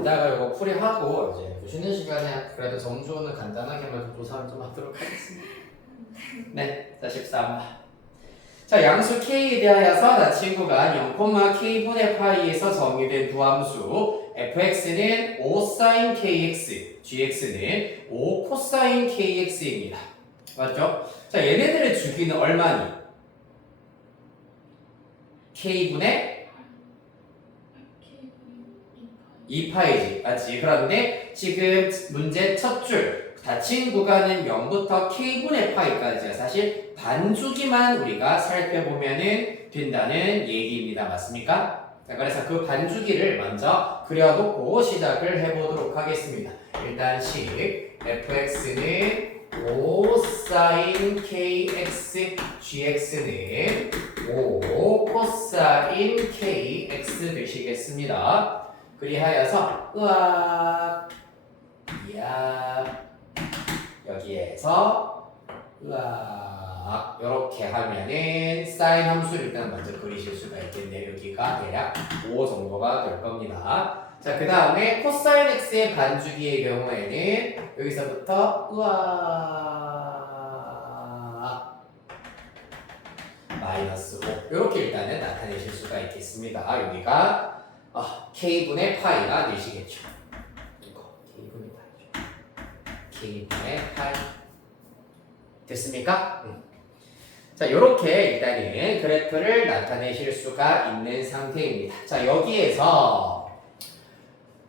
이따가 이거 풀이하고 이제 쉬는 시간에 그래도 점수는 간단하게만 조사를 좀 하도록 하겠습니다. 네, 자 13번. 자, 양수 k에 대하여서 나 친구가 0,k분의 파이에서 정의된 두 함수 fx는 5sin kx, gx는 5 cosine kx입니다. 맞죠? 자, 얘네들의 주기는 얼마니? k분의 2파이지, 맞지? 그런데 지금 문제 첫 줄 닫힌 구간은 0부터 k분의 파이까지야. 사실 반주기만 우리가 살펴보면 된다는 얘기입니다. 맞습니까? 자, 그래서 그 반주기를 먼저 그려놓고 시작을 해보도록 하겠습니다. 일단 식 fx는 5 sin kx, gx는 5 cosine kx 되시겠습니다. 그리하여서 으악 이야 여기에서 으악 이렇게 하면은 사인 함수를 일단 먼저 그리실 수가 있겠네요. 여기가 대략 5 정도가 될 겁니다. 자, 그 다음에 코사인 x의 반주기의 경우에는 여기서부터 으악 마이너스 5 이렇게 일단은 나타내실 수가 있겠습니다. 여기가 k분의 파이가 되시겠죠. 이거 k분의 파이죠. k분의 파이 됐습니까? 자, 이렇게 일단은 그래프를 나타내실 수가 있는 상태입니다. 자, 여기에서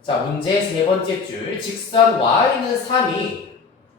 자, 문제 세 번째 줄 직선 y는 3이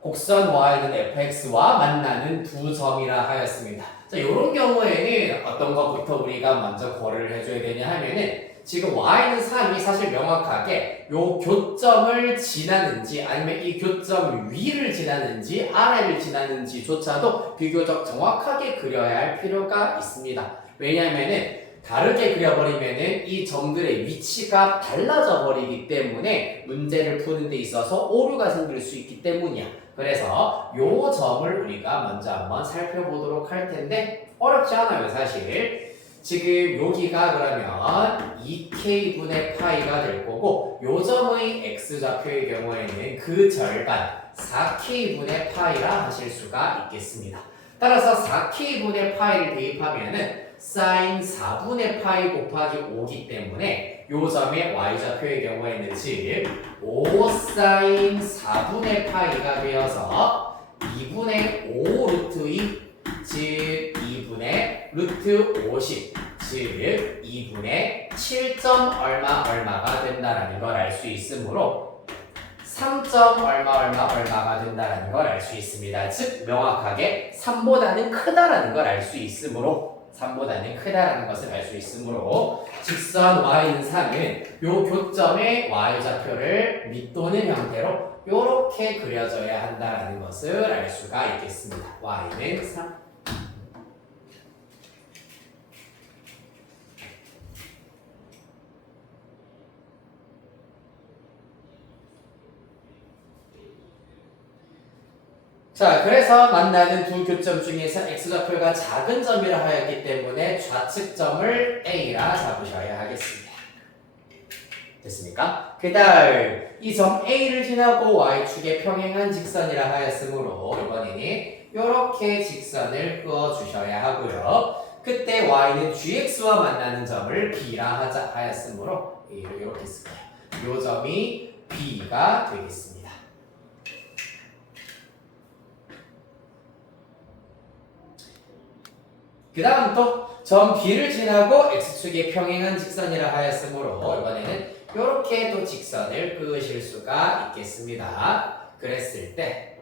곡선 y는 fx와 만나는 두 점이라 하였습니다. 자, 이런 경우에는 어떤 것부터 우리가 먼저 거를 해줘야 되냐 하면은 지금 y는 3이 사실 명확하게 요 교점을 지나는지 아니면 이 교점 위를 지나는지 아래를 지나는지조차도 비교적 정확하게 그려야 할 필요가 있습니다. 왜냐하면은 다르게 그려버리면은 이 점들의 위치가 달라져 버리기 때문에 문제를 푸는 데 있어서 오류가 생길 수 있기 때문이야. 그래서 요 점을 우리가 먼저 한번 살펴보도록 할 텐데 어렵지 않아요, 사실. 지금 여기가 그러면 2k분의 파이가 될 거고 요 점의 x좌표의 경우에는 그 절반 4k분의 파이라 하실 수가 있겠습니다. 따라서 4k분의 파이를 대입하면은 sin 4분의 파이 곱하기 5기 때문에 요 점의 y좌표의 경우에는 즉 5 sin 4분의 파이가 되어서 2분의 5 루트 2 즉 2분의 루트 50 즉 2분의 7점 얼마가 된다라는 걸 알 수 있으므로 3점 얼마가 된다라는 걸 알 수 있습니다. 즉 명확하게 3보다는 크다라는 걸 알 수 있으므로 3보다는 크다라는 것을 알 수 있으므로 직선 y는 3은 요 교점의 y좌표를 밑도는 형태로 요렇게 그려져야 한다라는 것을 알 수가 있겠습니다. y는 3. 자, 그래서 만나는 두 교점 중에서 x좌표가 작은 점이라 하였기 때문에 좌측점을 a라 잡으셔야 하겠습니다. 됐습니까? 그 다음 이 점 a를 지나고 y축에 평행한 직선이라 하였으므로 이번에는 이렇게 직선을 그어주셔야 하고요. 그때 y는 gx와 만나는 점을 b라 하였으므로 이렇게 쓸게요. 이 점이 b가 되겠습니다. 그 다음 또 점 B를 지나고 X축에 평행한 직선이라 하였으므로 이번에는 이렇게 또 직선을 그으실 수가 있겠습니다. 그랬을 때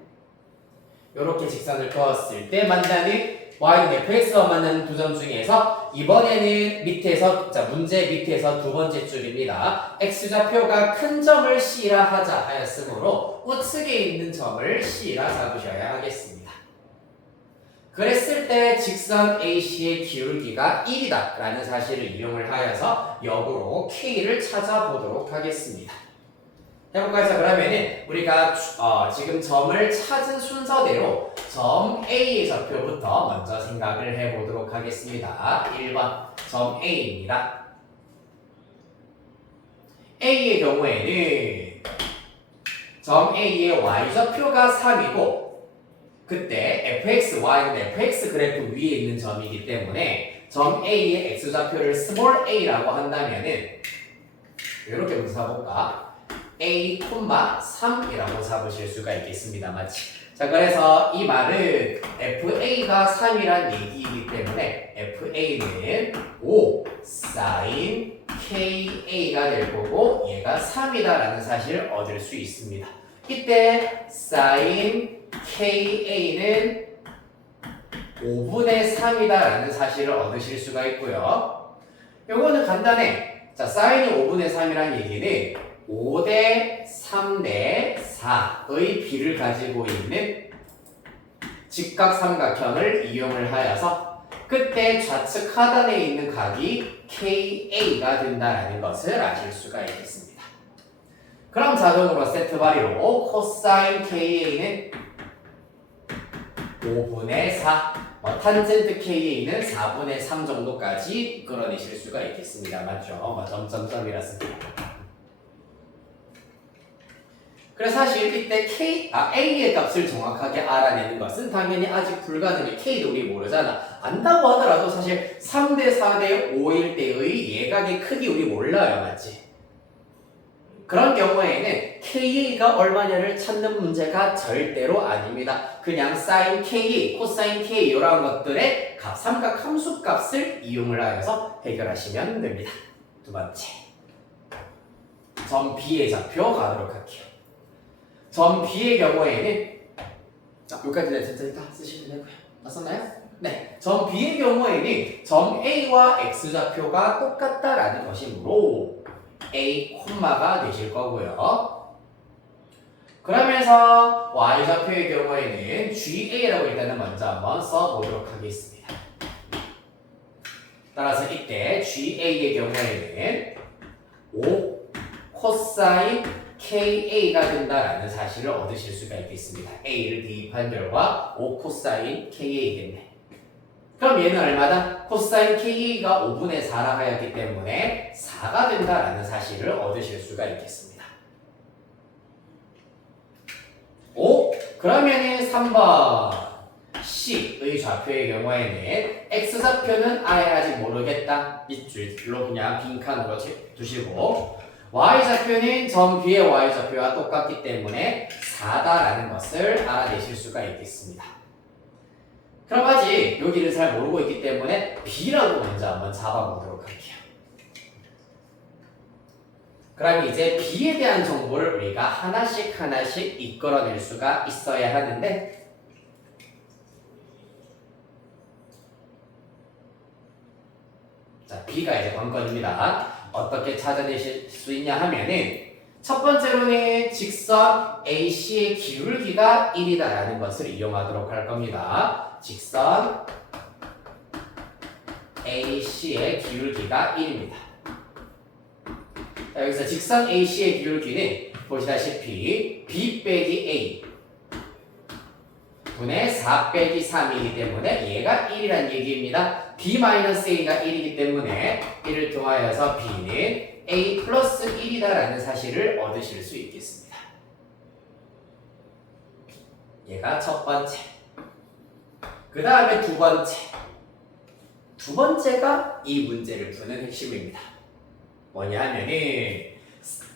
이렇게 직선을 그었을 때 만나는 Y는 fx와 만나는 두 점 중에서 이번에는 밑에서 문제 밑에서 두 번째 줄입니다. X좌표가 큰 점을 C라 하자 하였으므로 우측에 있는 점을 C라 잡으셔야 하겠습니다. 그랬을 때 직선 AC의 기울기가 1이다 라는 사실을 이용을 하여서 역으로 K를 찾아보도록 하겠습니다. 해볼까요? 자, 그러면은 우리가 지금 점을 찾은 순서대로 점 A의 좌표부터 먼저 생각을 해보도록 하겠습니다. 1번 점 A입니다. A의 경우에는 점 A의 y좌표가 3이고 그때 fx, y는 fx 그래프 위에 있는 점이기 때문에 점 A의 x좌표를 스몰 a라고 한다면은 이렇게 먼저 잡아볼까? a, 3이라고 잡으실 수가 있겠습니다. 맞지? 자, 그래서 이 말은 FA가 3이란 얘기이기 때문에 FA는 5 sin KA가 될 거고 얘가 3이다라는 사실을 얻을 수 있습니다. 이때 sin KA는 5분의 3이다라는 사실을 얻으실 수가 있고요. 요거는 간단해. 자, sin이 5분의 3이란 얘기는 5대 3대 4의 비를 가지고 있는 직각삼각형을 이용을 하여서 그때 좌측 하단에 있는 각이 KA가 된다는 것을 아실 수가 있겠습니다. 그럼 자동으로 세트 발휘로 코사인 KA는 5분의 4, 탄젠트 KA는 4분의 3 정도까지 끌어내실 수가 있겠습니다. 맞죠? 점점점이라서. 그래서 사실 이때 A의 값을 정확하게 알아내는 것은 당연히 아직 불가능해. K도 우리 모르잖아. 안다고 하더라도 사실 3대 4대 5일 때의 예각의 크기 우리 몰라요. 맞지? 그런 경우에는 KA가 얼마냐를 찾는 문제가 절대로 아닙니다. 그냥 sin KA, 코사인 KA 이런 것들의 삼각 함수 값을 이용을 하여서 해결하시면 됩니다. 두 번째, 점 B의 좌표 가도록 할게요. 점 B의 경우에는 여기까지 천천히 다 쓰시면 되고요. 다 썼나요? 네. 점 B의 경우에는 점 A와 X좌표가 똑같다라는 것이므로 A, 콤마가 되실 거고요. 그러면서 Y좌표의 경우에는 GA라고 일단은 먼저 한번 써보도록 하겠습니다. 따라서 이때 GA의 경우에는 5 코사인 KA가 된다라는 사실을 얻으실 수가 있겠습니다. A를 대입한 결과 5 코사인 KA겠네. 그럼 얘는 얼마다? 코사인 KA가 5분의 4라 하였기 때문에 4가 된다라는 사실을 얻으실 수가 있겠습니다. 오, 그러면은 3번 C의 좌표의 경우에는 X좌표는 아예 아직 모르겠다. 밑줄로 그냥 빈칸으로 두시고 Y좌표는 점 B의 Y좌표와 똑같기 때문에 4다라는 것을 알아내실 수가 있겠습니다. 그럼 아직 여기를 잘 모르고 있기 때문에 B라고 먼저 한번 잡아보도록 할게요. 그럼 이제 B에 대한 정보를 우리가 하나씩 이끌어낼 수가 있어야 하는데 자, B가 이제 관건입니다. 어떻게 찾아내실 수 있냐 하면은 첫 번째로는 직선 AC의 기울기가 1이다라는 것을 이용하도록 할 겁니다. 직선 AC의 기울기가 1입니다. 자, 여기서 직선 AC의 기울기는 보시다시피 B 빼기 A 분의 4 빼기 3이기 때문에 얘가 1이란 얘기입니다. B-A가 1이기 때문에 1을 통하여서 B는 A 플러스 1이다라는 사실을 얻으실 수 있겠습니다. 얘가 첫 번째. 그 다음에 두 번째. 두 번째가 이 문제를 푸는 핵심입니다. 뭐냐 하면은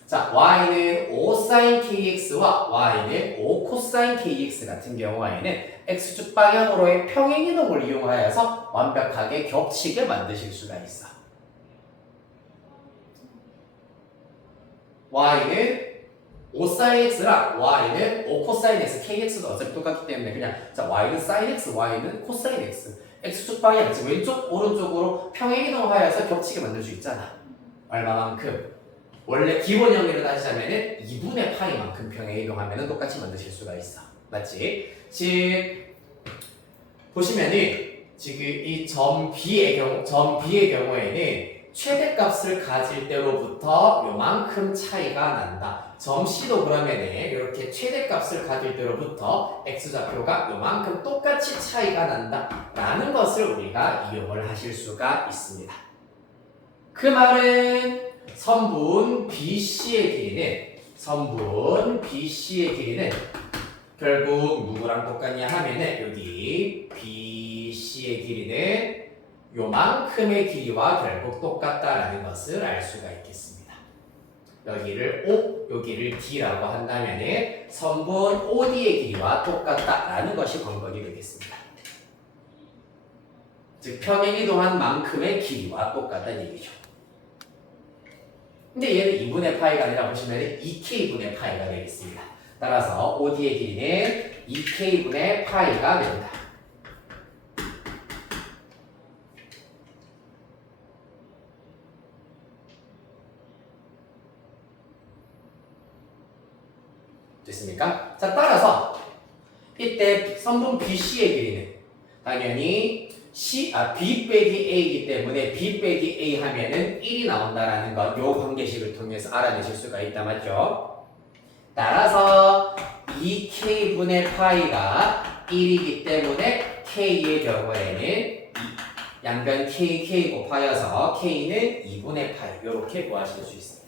자, y는 5 sin kx와 y는 5 cosine kx 같은 경우에는 x축 방향으로의 평행이동을 이용하여서 완벽하게 겹치게 만드실 수가 있어. y는 5 sin x랑 y는 5 cosine x, kx도 어차피 똑같기 때문에 그냥 자, y는 sin x, y는 cosine x x축 방향, 즉 왼쪽 오른쪽으로 평행이동하여서 겹치게 만들 수 있잖아. 얼마만큼? 원래 기본 영역으로 따지자면은 2분의 파이만큼 평행이동하면은 똑같이 만드실 수가 있어. 맞지? 즉 보시면은 지금 이 점 B의 경우에는 최대값을 가질 때로부터 요만큼 차이가 난다. 점 C도 그러면은 이렇게 최대값을 가질 때로부터 x좌표가 요만큼 똑같이 차이가 난다. 라는 것을 우리가 이용을 하실 수가 있습니다. 그 말은 선분 BC의 길이는 결국 누구랑 똑같냐 하면은 여기 BC의 길이는 요만큼의 길이와 결국 똑같다라는 것을 알 수가 있겠습니다. 여기를 O, 여기를 D라고 한다면은 선분 OD의 길이와 똑같다라는 것이 관건이 되겠습니다. 즉 평행 이동한 만큼의 길이와 똑같다는 얘기죠. 근데 얘는 2분의 파이가 아니라 보시면 2k분의 파이가 되겠습니다. 따라서 OD의 길이는 2k분의 파이가 됩니다. 됐습니까? 자, 따라서 이때 선분 BC의 길이는 당연히 B 빼기 A이기 때문에 B 빼기 A 하면은 1이 나온다라는 것, 요 관계식을 통해서 알아내실 수가 있다, 맞죠? 따라서 2K분의 파이가 1이기 때문에 K의 경우에는 양변 K 곱하여서 K는 2분의 파이, 요렇게 구하실 수 있습니다.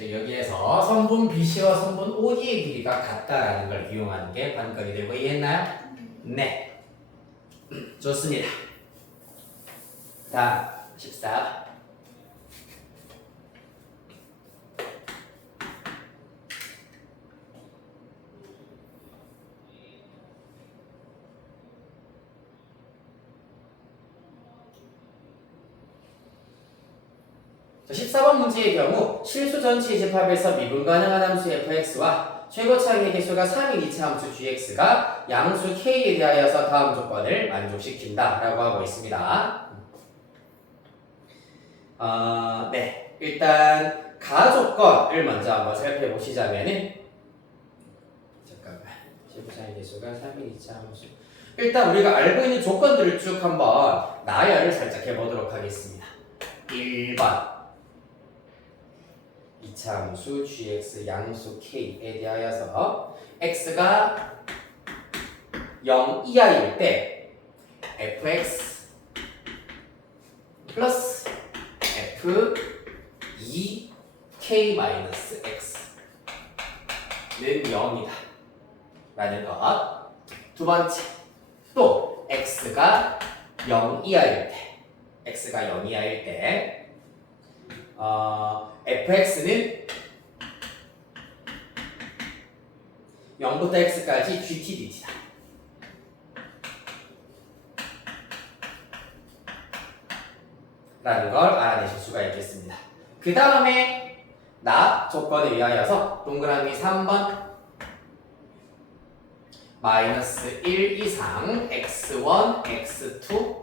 여기에서 선분 BC와 선분 OD의 길이가 같다라는 걸 이용하는 게 관건이 되고 이해했나요? 네. 좋습니다. 다음 14. 자, 14번 문제의 경우 실수 전체 집합에서 미분 가능한 함수 fx와 최고차항의 개수가 3인 이차 함수 gx가 양수 k에 대하여서 다음 조건을 만족시킨다 라고 하고 있습니다. 네, 일단 가조건을 먼저 한번 살펴보시자면은 잠깐만, 최고차항의 개수가 3인 이차 함수, 일단 우리가 알고 있는 조건들을 쭉 한번 나열을 살짝 해보도록 하겠습니다. 1번 2차 함수 gx 양수 k에 대하여서 x가 0 이하일 때 fx 플러스 f 2k 마이너스 x는 0이다 라는 것. 두 번째, 또 x가 0 이하일 때 fx는 0부터 x까지 gt dt다. 라는 걸 알아내실 수가 있겠습니다. 그 다음에 나 조건에 의하여서 동그라미 3번 마이너스 1 이상 x1, x2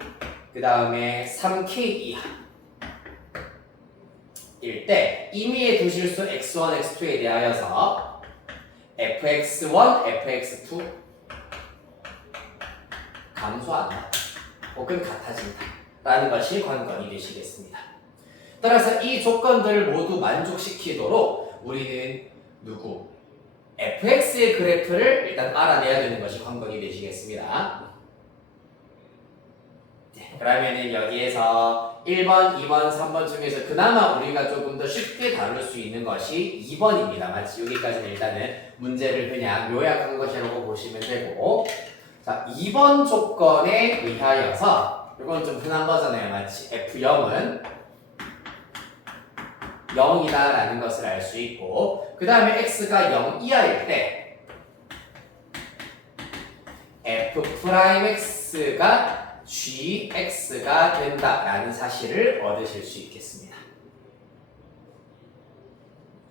그 다음에 3k 이하 일 때 임의의 두실수 x1, x2에 대하여서 fx1, fx2 감소한다 혹은 같아진다 라는 것이 관건이 되시겠습니다. 따라서 이 조건들을 모두 만족시키도록 우리는 fx의 그래프를 일단 알아내야 되는 것이 관건이 되시겠습니다. 그러면은 여기에서 1번, 2번, 3번 중에서 그나마 우리가 조금 더 쉽게 다룰 수 있는 것이 2번입니다. 마치 여기까지는 일단은 문제를 그냥 요약한 것이라고 보시면 되고, 자, 2번 조건에 의하여서 이건 좀 흔한 거잖아요. 마치 f0은 0이다라는 것을 알 수 있고, 그 다음에 x가 0 이하일 때 f'x가 gx가 된다라는 사실을 얻으실 수 있겠습니다.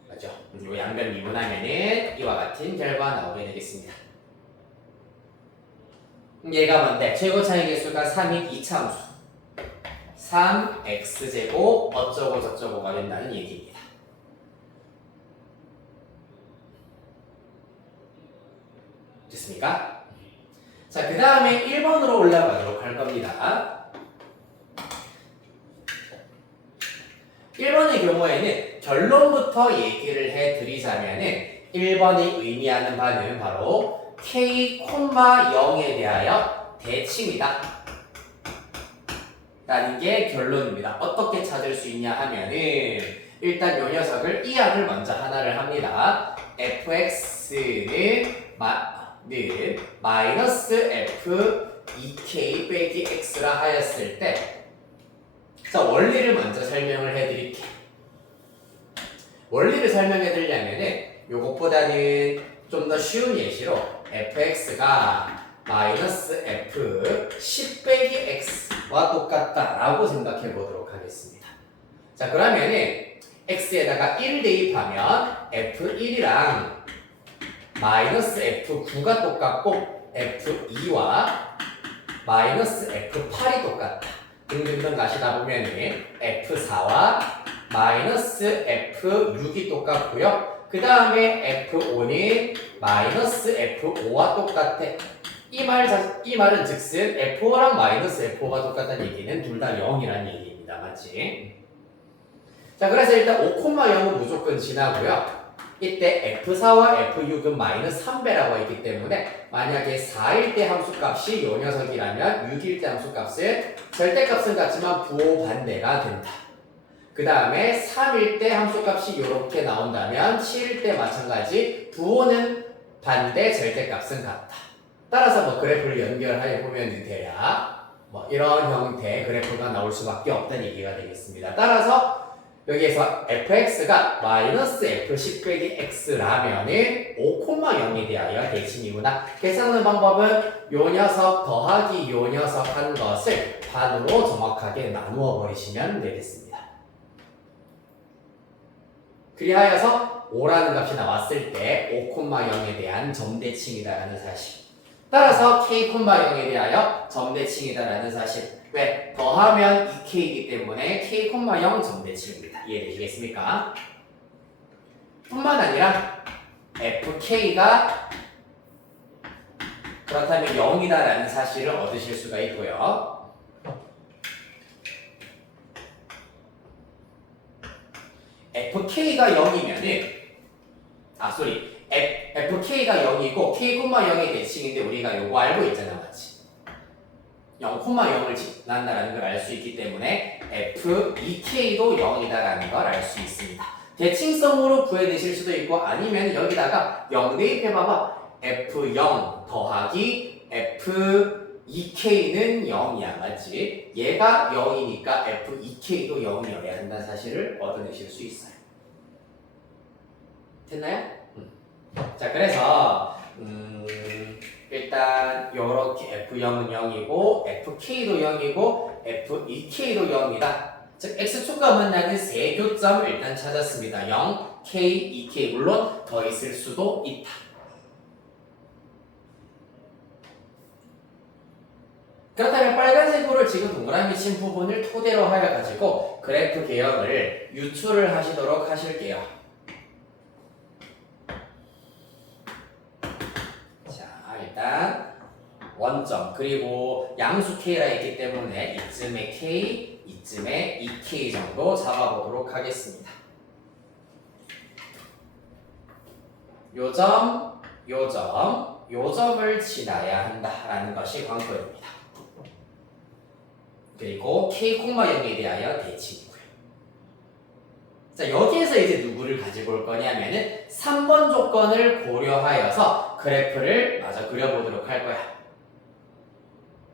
맞죠? 이 양변 미분하면은 이와 같은 결과가 나오게 되겠습니다. 얘가 뭔데? 최고차의 개수가 3인 2차 함수 3x제곱 어쩌고 저쩌고가 된다는 얘기입니다. 됐습니까? 자, 그 다음에 1번으로 올라가도록 할 겁니다. 1번의 경우에는 결론부터 얘기를 해드리자면은 1번이 의미하는 바는 바로 k, 0에 대하여 대칭이다 라는 게 결론입니다. 어떻게 찾을 수 있냐 하면은 일단 요 녀석을 이항을 먼저 하나를 합니다. fx는 마이너스 f 2k 빼기 x라 하였을 때, 자, 원리를 먼저 설명을 해드릴게요. 원리를 설명해 드리려면은 요것보다는 좀 더 쉬운 예시로 fx가 마이너스 f 10 빼기 x와 똑같다라고 생각해 보도록 하겠습니다. 자, 그러면은 x에다가 1 대입하면 f1이랑 마이너스 f9가 똑같고 f2와 마이너스 f8이 똑같다. 등등등 가시다 보면은 f4와 마이너스 f6이 똑같고요. 그 다음에 f5는 마이너스 f5와 똑같아. 이 말은 즉슨 f5랑 마이너스 f5가 똑같다는 얘기는 둘 다 0이라는 얘기입니다. 맞지? 자, 그래서 일단 5,0은 무조건 지나고요. 이때 f4와 f6은 마이너스 3배라고 했기 때문에 만약에 4일 때 함수값이 요 녀석이라면 6일 때 함수값은 절대값은 같지만 부호 반대가 된다. 그 다음에 3일 때 함수값이 이렇게 나온다면 7일 때 마찬가지 부호는 반대, 절대값은 같다. 따라서 뭐 그래프를 연결해 보면 돼야 뭐 이런 형태의 그래프가 나올 수밖에 없다는 얘기가 되겠습니다. 따라서 여기에서 fx가 마이너스 f10 빼기 x라면은 5,0에 대하여 대칭이구나. 계산하는 방법은 요 녀석 더하기 요 녀석 한 것을 반으로 정확하게 나누어 버리시면 되겠습니다. 그리하여서 5라는 값이 나왔을 때 5,0에 대한 점대칭이다라는 사실. 따라서 k,0에 대하여 점대칭이다라는 사실. 왜? 더하면 2k이기 때문에 k,0 점대칭입니다. 이해되시겠습니까? 뿐만 아니라 fk가 그렇다면 0이다라는 사실을 얻으실 수가 있고요. fk가 0이면은 fk가 0이고 k,0의 대칭인데 우리가 요거 알고 있잖아, 맞지? 0,0을 지난다라는 걸 알 수 있기 때문에 f2k도 0이다라는 걸 알 수 있습니다. 대칭성으로 구해내실 수도 있고 아니면 여기다가 0 대입해봐봐. f0 더하기 f2k는 0이야, 맞지? 얘가 0이니까 f2k도 0이어야 한다는 사실을 얻어내실 수 있어요. 됐나요? 자, 그래서 일단 요렇게 f0은 0이고 fk도 0이고 f2k도 0이다. 즉 x축과 만나는 세 교점을 일단 찾았습니다. 0, k, 2k 물론 더 있을 수도 있다. 그렇다면 빨간색으로 지금 동그라미 친 부분을 토대로 하여 가지고 그래프 개혁을 유추를 하시도록 하실게요. 자, 일단 원점 그리고 양수 k라 했기 때문에 이쯤에 k, 이쯤에 2k 정도 잡아보도록 하겠습니다. 요점, 요점, 요점을 지나야 한다라는 것이 관건입니다. 그리고 k,0에 대하여 대칭이고요. 자, 여기에서 이제 누구를 가지고 올 거냐면은 3번 조건을 고려하여서 그래프를 마저 그려보도록 할 거야.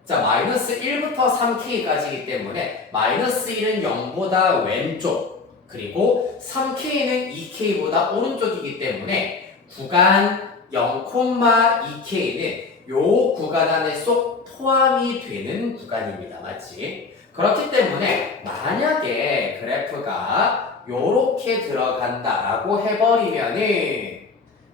자, 마이너스 1부터 3k까지이기 때문에 마이너스 1은 0보다 왼쪽, 그리고 3k는 2k보다 오른쪽이기 때문에 구간 0,2k는 요 구간 안에 쏙 포함이 되는 구간입니다. 맞지? 그렇기 때문에 만약에 그래프가 요렇게 들어간다라고 해버리면은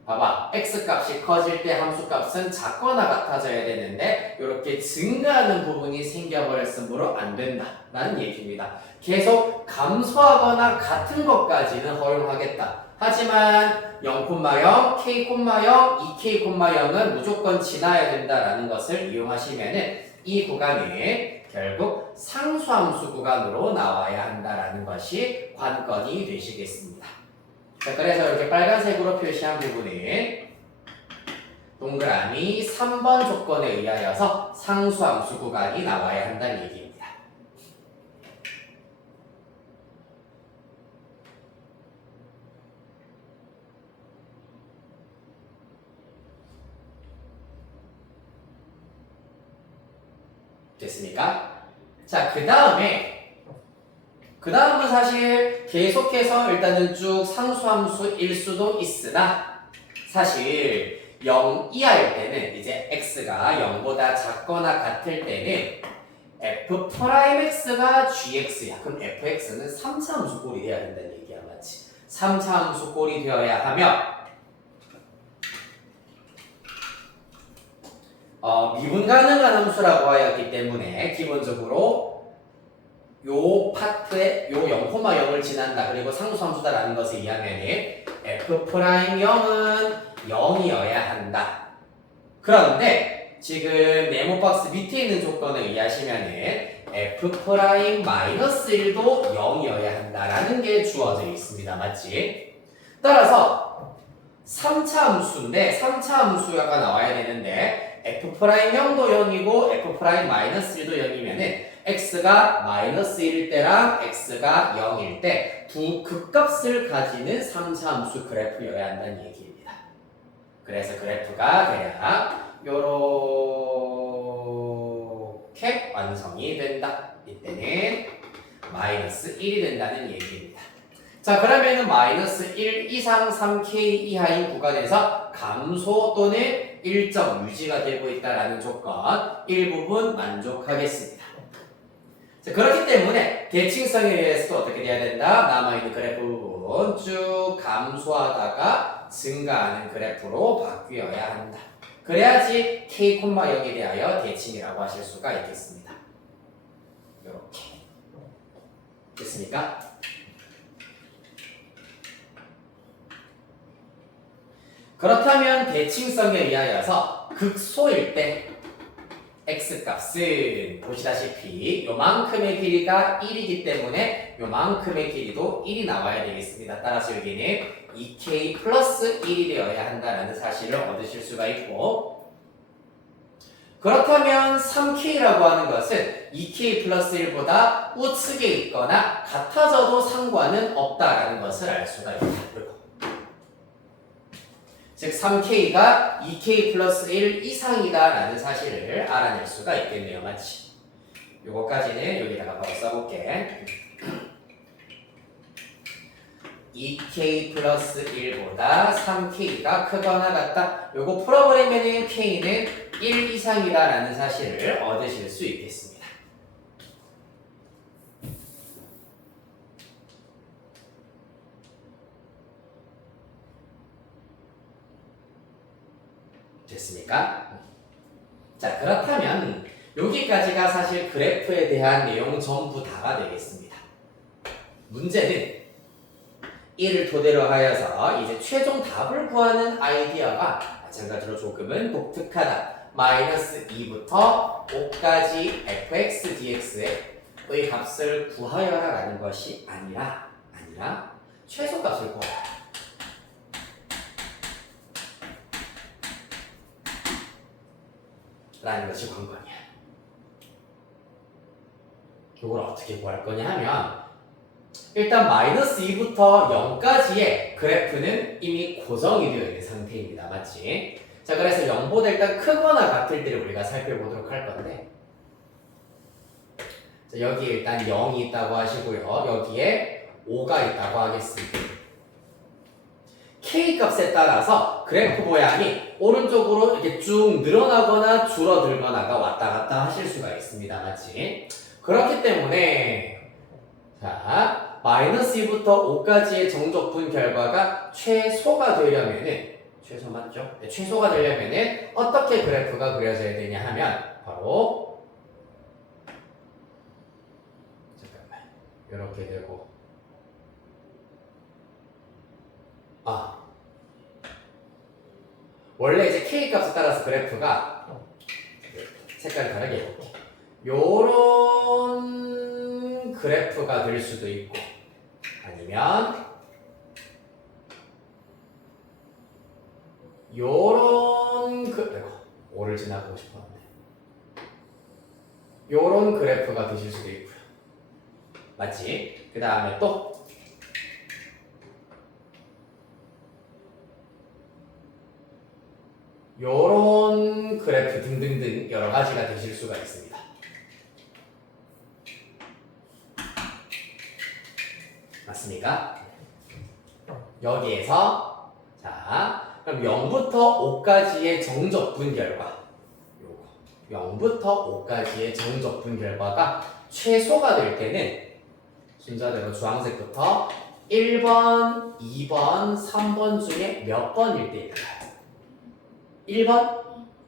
봐봐, x값이 커질 때 함수값은 작거나 같아져야 되는데 이렇게 증가하는 부분이 생겨버렸으므로 안 된다라는 얘기입니다. 계속 감소하거나 같은 것까지는 허용하겠다. 하지만 0,0, k,0, 2k,0은 무조건 지나야 된다라는 것을 이용하시면은 이 구간이 결국 상수함수 구간으로 나와야 한다라는 것이 관건이 되시겠습니다. 자, 그래서 이렇게 빨간색으로 표시한 부분은 동그라미 3번 조건에 의하여서 상수함수 구간이 나와야 한다는 얘기입니다. 됐습니까? 자, 그 다음은 사실 계속해서 일단은 쭉 상수함수일 수도 있으나 사실 0 이하일 때는 이제 x가 0보다 작거나 같을 때는 f'x가 gx야. 그럼 fx는 3차 함수꼴이 돼야 된다는 얘기야, 맞지? 3차 함수꼴이 되어야 하며 미분 가능한 함수라고 하였기 때문에 기본적으로 요 파트에 요 0,0을 지난다. 그리고 상수함수다라는 것을 이해하면 f'0은 0이어야 한다. 그런데 지금 네모 박스 밑에 있는 조건을 이해하시면은 f'-1도 0이어야 한다라는 게 주어져 있습니다. 맞지? 따라서 3차 함수인데 3차 함수가 나와야 되는데 f'0도 0이고 f'-1도 0이면은 x가 -1일 때랑 x가 0일 때 두 극값을 가지는 3차 함수 그래프여야 한다는 얘기입니다. 그래서 그래프가 대략 요렇게 완성이 된다. 이때는 -1이 된다는 얘기입니다. 자, 그러면은 -1 이상 3k 이하인 구간에서 감소 또는 일정 유지가 되고 있다라는 조건 일부분 만족하겠습니다. 자, 그렇기 때문에 대칭성에 의해서도 어떻게 돼야 된다? 남아있는 그래프 부분 쭉 감소하다가 증가하는 그래프로 바뀌어야 한다. 그래야지 k, 0에 대하여 대칭이라고 하실 수가 있겠습니다. 이렇게 됐습니까? 그렇다면 대칭성에 의하여서 극소일 때 x값은 보시다시피 요만큼의 길이가 1이기 때문에 요만큼의 길이도 1이 나와야 되겠습니다. 따라서 여기는 2k 플러스 1이 되어야 한다는 사실을 얻으실 수가 있고, 그렇다면 3k라고 하는 것은 2k 플러스 1보다 우측에 있거나 같아져도 상관은 없다라는 것을 알 수가 있다. 즉 3k가 2k 플러스 1 이상이다라는 사실을 알아낼 수가 있겠네요. 맞지? 요거까지는 여기다가 바로 써볼게. 2k 플러스 1보다 3k가 크거나 같다. 요거 풀어버리면 k는 1 이상이다라는 사실을 얻으실 수 있겠습니다. 됐습니까? 자, 그렇다면 여기까지가 사실 그래프에 대한 내용 전부 다가 되겠습니다. 문제는 이를 토대로 하여서 이제 최종 답을 구하는 아이디어가 마찬가지로 조금은 독특하다. -2부터 5까지 fx dx의 값을 구하여라라는 것이 아니라 최소값을 구하라. 라는 것이 관건이야. 이걸 어떻게 구할 거냐 하면 일단 -2부터 0까지의 그래프는 이미 고정이 되어 있는 상태입니다. 맞지? 자, 그래서 0보다 일단 크거나 같을 때를 우리가 살펴보도록 할 건데, 자, 여기에 일단 0이 있다고 하시고요. 여기에 5가 있다고 하겠습니다. K값에 따라서 그래프 모양이 오른쪽으로 이렇게 쭉 늘어나거나 줄어들거나가 왔다 갔다 하실 수가 있습니다. 맞지? 그렇기 때문에 자, -2부터 5까지의 정적분 결과가 최소가 되려면은 최소 맞죠? 네, 최소가 되려면은 어떻게 그래프가 그려져야 되냐 하면 바로 잠깐만 이렇게 되고 원래 이제 K값에 따라서 그래프가 색깔을 다르게 해볼게. 요런 그래프가 될 수도 있고 아니면 요런 아이고 5를 지나가고 싶었는데 요런 그래프가 되실 수도 있고요. 맞지? 그 다음에 또 요런 그래프 등등등 여러 가지가 되실 수가 있습니다. 맞습니까? 여기에서 자 그럼 0부터 5까지의 정적분 결과 요거 0부터 5까지의 정적분 결과가 최소가 될 때는 순서대로 주황색부터 1번, 2번, 3번 중에 몇 번일 때일까요? 1번?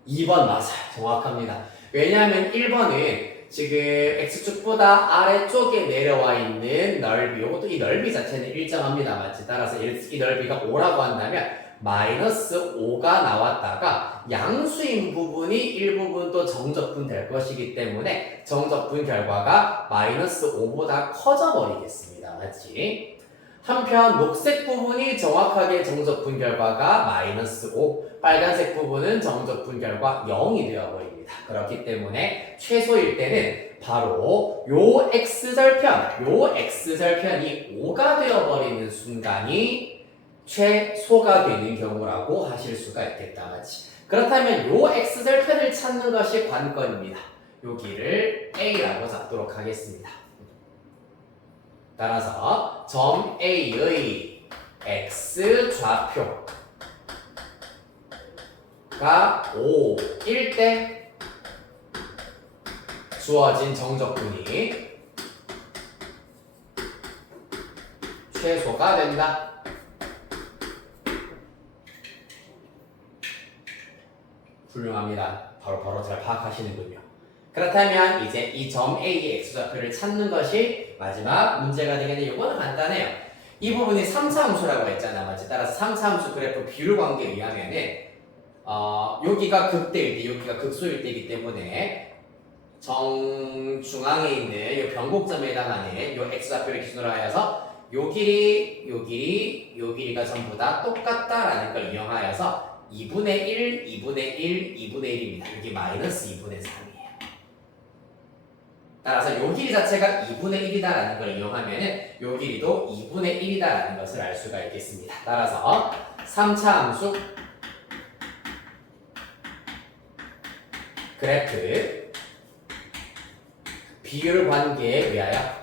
2번 맞아요. 정확합니다. 왜냐하면 1번은 지금 X축보다 아래쪽에 내려와 있는 넓이, 이것도 이 넓이 자체는 일정합니다. 맞지? 따라서 이 넓이가 5라고 한다면 마이너스 5가 나왔다가 양수인 부분이 일부분 또 정적분 될 것이기 때문에 정적분 결과가 마이너스 5보다 커져 버리겠습니다. 맞지? 한편 녹색 부분이 정확하게 정적분 결과가 마이너스 5, 빨간색 부분은 정적분 결과 0이 되어버립니다. 그렇기 때문에 최소일 때는 바로 요 x절편이 5가 되어버리는 순간이 최소가 되는 경우라고 하실 수가 있겠다. 맞지? 그렇다면 요 x절편을 찾는 것이 관건입니다. 여기를 A라고 잡도록 하겠습니다. 따라서 점 A의 x좌표가 5일 때 주어진 정적분이 최소가 된다. 훌륭합니다. 바로 잘 파악하시는군요. 그렇다면 이제 이 점 A의 x좌표를 찾는 것이 마지막 문제가 되겠는데 이거는 간단해요. 이 부분이 3차 함수라고 했잖아. 맞지? 따라서 3차 함수 그래프 비율 관계에 의하면은 여기가 극대일 때 여기가 극소일 때이기 때문에 정중앙에 있는 이 변곡점에 해당하는 이 x좌표를 기준으로 하여서 요 길이가 전부 다 똑같다라는 걸 이용하여서 2분의 1, 2분의 1, 2분의 1입니다. 여기 마이너스 2분의 3이에요. 따라서 요 길이 자체가 2분의 1이다라는 걸 이용하면은 요 길이도 2분의 1이다라는 것을 알 수가 있겠습니다. 따라서 3차 함수 그래프 비율 관계에 의하여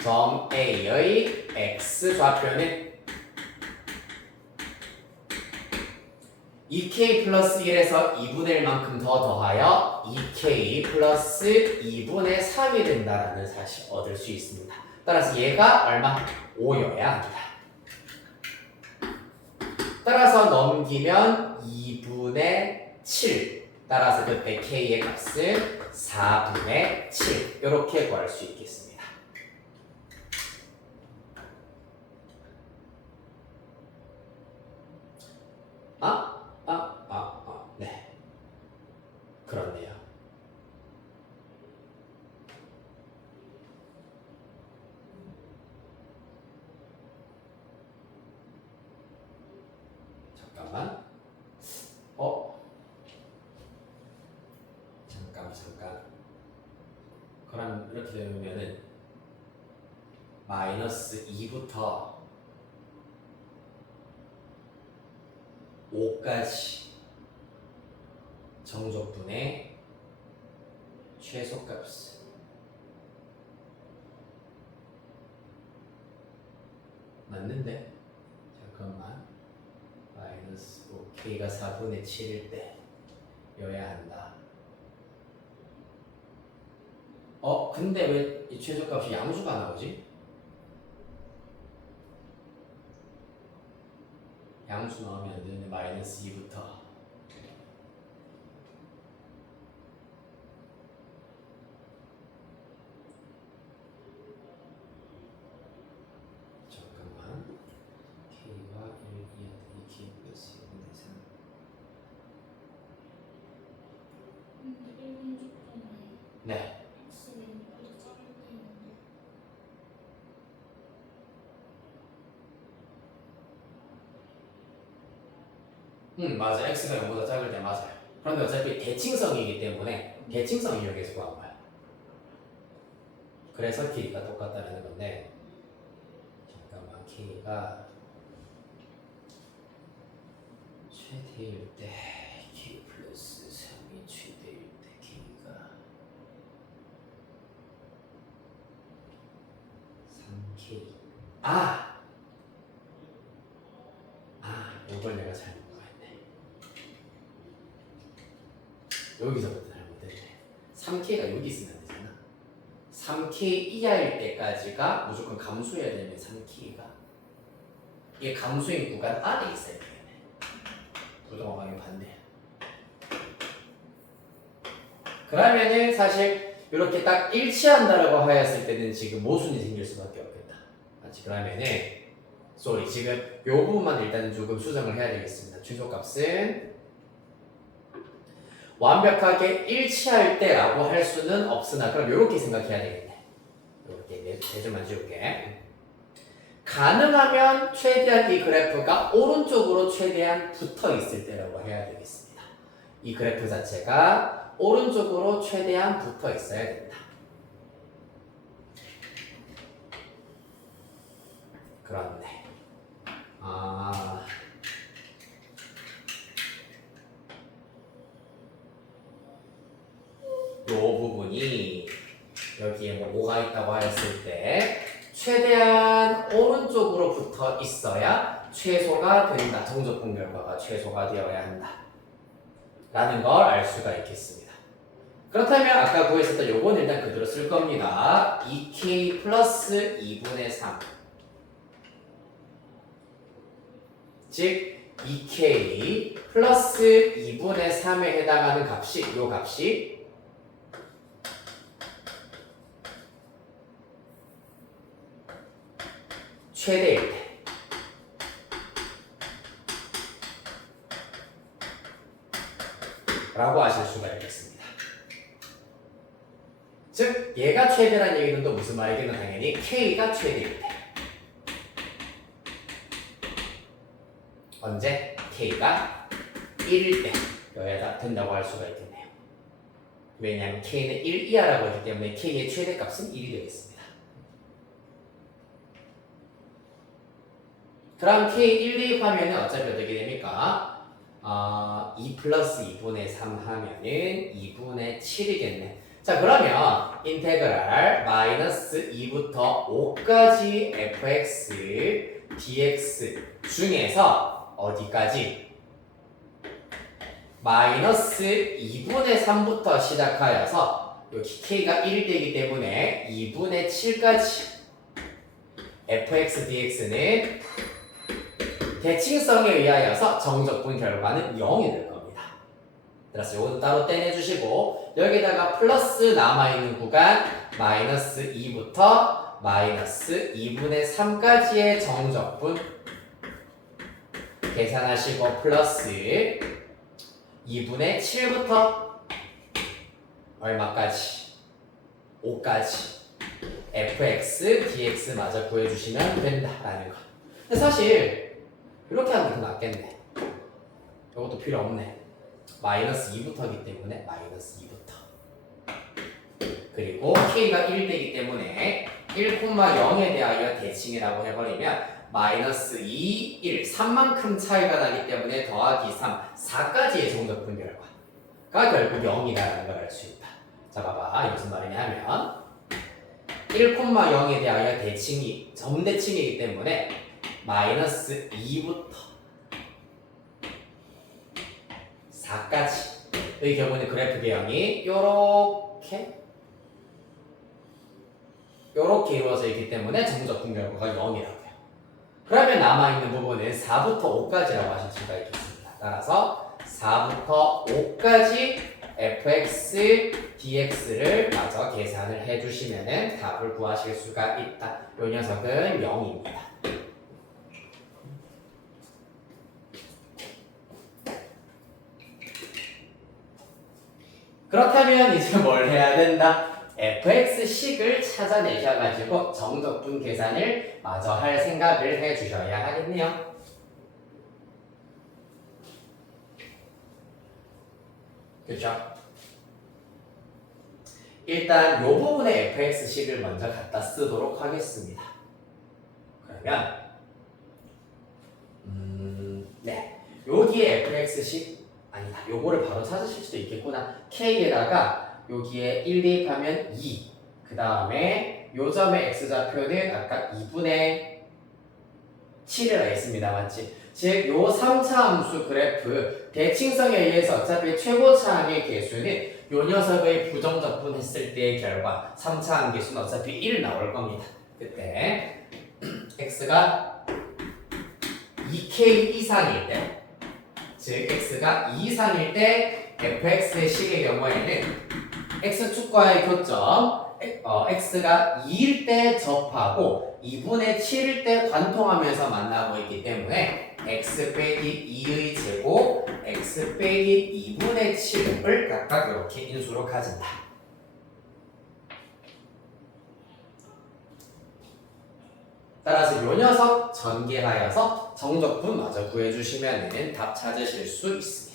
점 A의 x좌표는 2k 플러스 1에서 2분의 1만큼 더 더하여 2k 플러스 2분의 3이 된다라는 사실 얻을 수 있습니다. 따라서 얘가 얼마? 5여야 합니다. 따라서 넘기면 2분의 7. 따라서 그때 k의 값은 4분의 7. 이렇게 구할 수 있겠습니다. 네. 그렇네요. 잠깐만. 잠깐. 그럼 이렇게 되면은 마이너스 2부터 5까지 정적분의 최소값 맞는데? 잠깐만. 마이너스 5k가 4분의 7일 때 여야 한다. 근데 왜 이 최소값이 양수가 나오지? 양수 나오면 안 되는데 마이너스 2부터 잠깐만 k가 1, 2k 플러스 2분의 3 근데 1분 줬잖아요. 네. X는 0보다 작을 때 있는데. 맞아. x가 0보다 작을 때 맞아요. 그런데 어차피 대칭성이기 때문에 대칭성 이용해서 구한 거야. 그래서 길이가 똑같다는 건데 잠깐만 k가 최대일 때 k 플러스 3이 최대일 때 k가 3K. 이걸 내가 잘못 봤네. 여기서부터 잘못했네. 3K가 여기 있으면 안 되잖아. 3K 이하일 때까지가 무조건 감소해야 되면 3K가 이게 감소인 구간 안에 있어야 되겠네. 부동화 방향 반대. 그러면은 사실 이렇게 딱 일치한다라고 하였을 때는 지금 모순이 생길 수밖에 없겠다. 맞지? 그러면은 지금 요 부분만 일단은 조금 수정을 해야 되겠습니다. 최소값은 완벽하게 일치할 때라고 할 수는 없으나 그럼 이렇게 생각해야 되겠네. 이렇게 대점만 지울게. 가능하면 최대한 이 그래프가 오른쪽으로 최대한 붙어 있을 때라고 해야 되겠습니다. 이 그래프 자체가 오른쪽으로 최대한 붙어 있어야 된다. 그렇네. 요 부분이 여기에 뭐 5가 있다고 하였을 때 최대한 오른쪽으로 붙어 있어야 최소가 된다. 정적분 결과가 최소가 되어야 한다. 라는 걸 알 수가 있겠습니다. 그렇다면 아까 구했었던 요건 일단 그대로 쓸 겁니다. 2K 플러스 2분의 3 즉 2K 플러스 2분의 3에 해당하는 값이 요 값이 최대일 때 라고 하실 수가 있겠습니다. 즉 얘가 최대란 얘기는 또 무슨 말이겠노? 당연히 K가 최대일 때 언제? K가 1일 때 여기다 된다고 할 수가 있겠네요. 왜냐하면 K는 1 이하라고 했기 때문에 K의 최대값은 1이 되겠습니다. 그럼 K 1 대입하면 어차피 어떻게 됩니까? 2 플러스 2분의 3 하면은 2분의 7이겠네. 자 그러면 인테그랄 마이너스 2부터 5까지 fx dx 중에서 어디까지? 마이너스 2분의 3부터 시작하여서 여기 k가 1이 되기 때문에 2분의 7까지 fx dx는 대칭성에 의하여서 정적분 결과는 0이 될 겁니다. 그래서 이것도 따로 떼내주시고 여기다가 플러스 남아있는 구간 마이너스 2부터 마이너스 2분의 3까지의 정적분 계산하시고 플러스 2분의 7부터 얼마까지? 5까지 fx, dx 마저 구해주시면 된다라는 거. 근데 사실 이렇게 하는 게 더 낫겠네. 이것도 필요 없네. 마이너스 2부터이기 때문에 마이너스 2부터. 그리고 k가 1 되기 때문에 1,0에 대하여 대칭이라고 해버리면 마이너스 2, 1, 3만큼 차이가 나기 때문에 더하기 3, 4까지의 정적분 결과가 결국 0이라는 걸 알 수 있다. 자 봐봐. 이게 무슨 말이냐 하면 1,0에 대하여 대칭이 점대칭이기 때문에 마이너스 2부터 4까지의 경우는 그래프 개형이 요렇게 이루어져 있기 때문에 정적분 결과가 0이라고요. 그러면 남아있는 부분은 4부터 5까지라고 하실 수가 있겠습니다. 따라서 4부터 5까지 fx, dx를 마저 계산을 해주시면 답을 구하실 수가 있다. 이 녀석은 0입니다. 그렇다면 이제 뭘 해야 된다? fx식을 찾아내셔가지고 정적분 계산을 마저 할 생각을 해주셔야 하겠네요. 그렇죠? 일단 이 부분에 fx식을 먼저 갖다 쓰도록 하겠습니다. 그러면 네, 여기에 fx식 아니다. 요거를 바로 찾으실 수도 있겠구나. k에다가 여기에 1 대입하면 2, 그 다음에 요 점의 x좌표는 아까 2분의 7이라 했습니다. 맞지? 즉, 요 3차 함수 그래프 대칭성에 의해서 어차피 최고차항의 개수는 요 녀석의 부정적분했을 때의 결과 3차 함계수는 어차피 1 나올 겁니다. 그때 x가 2k 이상일 때, 즉 x가 2 이상일 때 fx의 식의 경우에는 x축과의 교점 x가 2일 때 접하고 2분의 7일 때 관통하면서 만나고 있기 때문에 x 빼기 2의 제곱 x 빼기 2분의 7을 각각 이렇게 인수로 가진다. 따라서 요 녀석 전개하여서 정적분마저 구해주시면 답 찾으실 수 있습니다.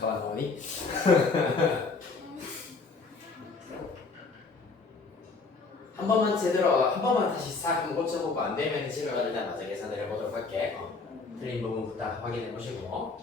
저안 나오니? 한 번만 제대로 한 번만 다시 싹 한번 고쳐보고 안 되면 집에 가자마자 계산을 해보도록 할게. 틀린 부분부터 확인해 보시고.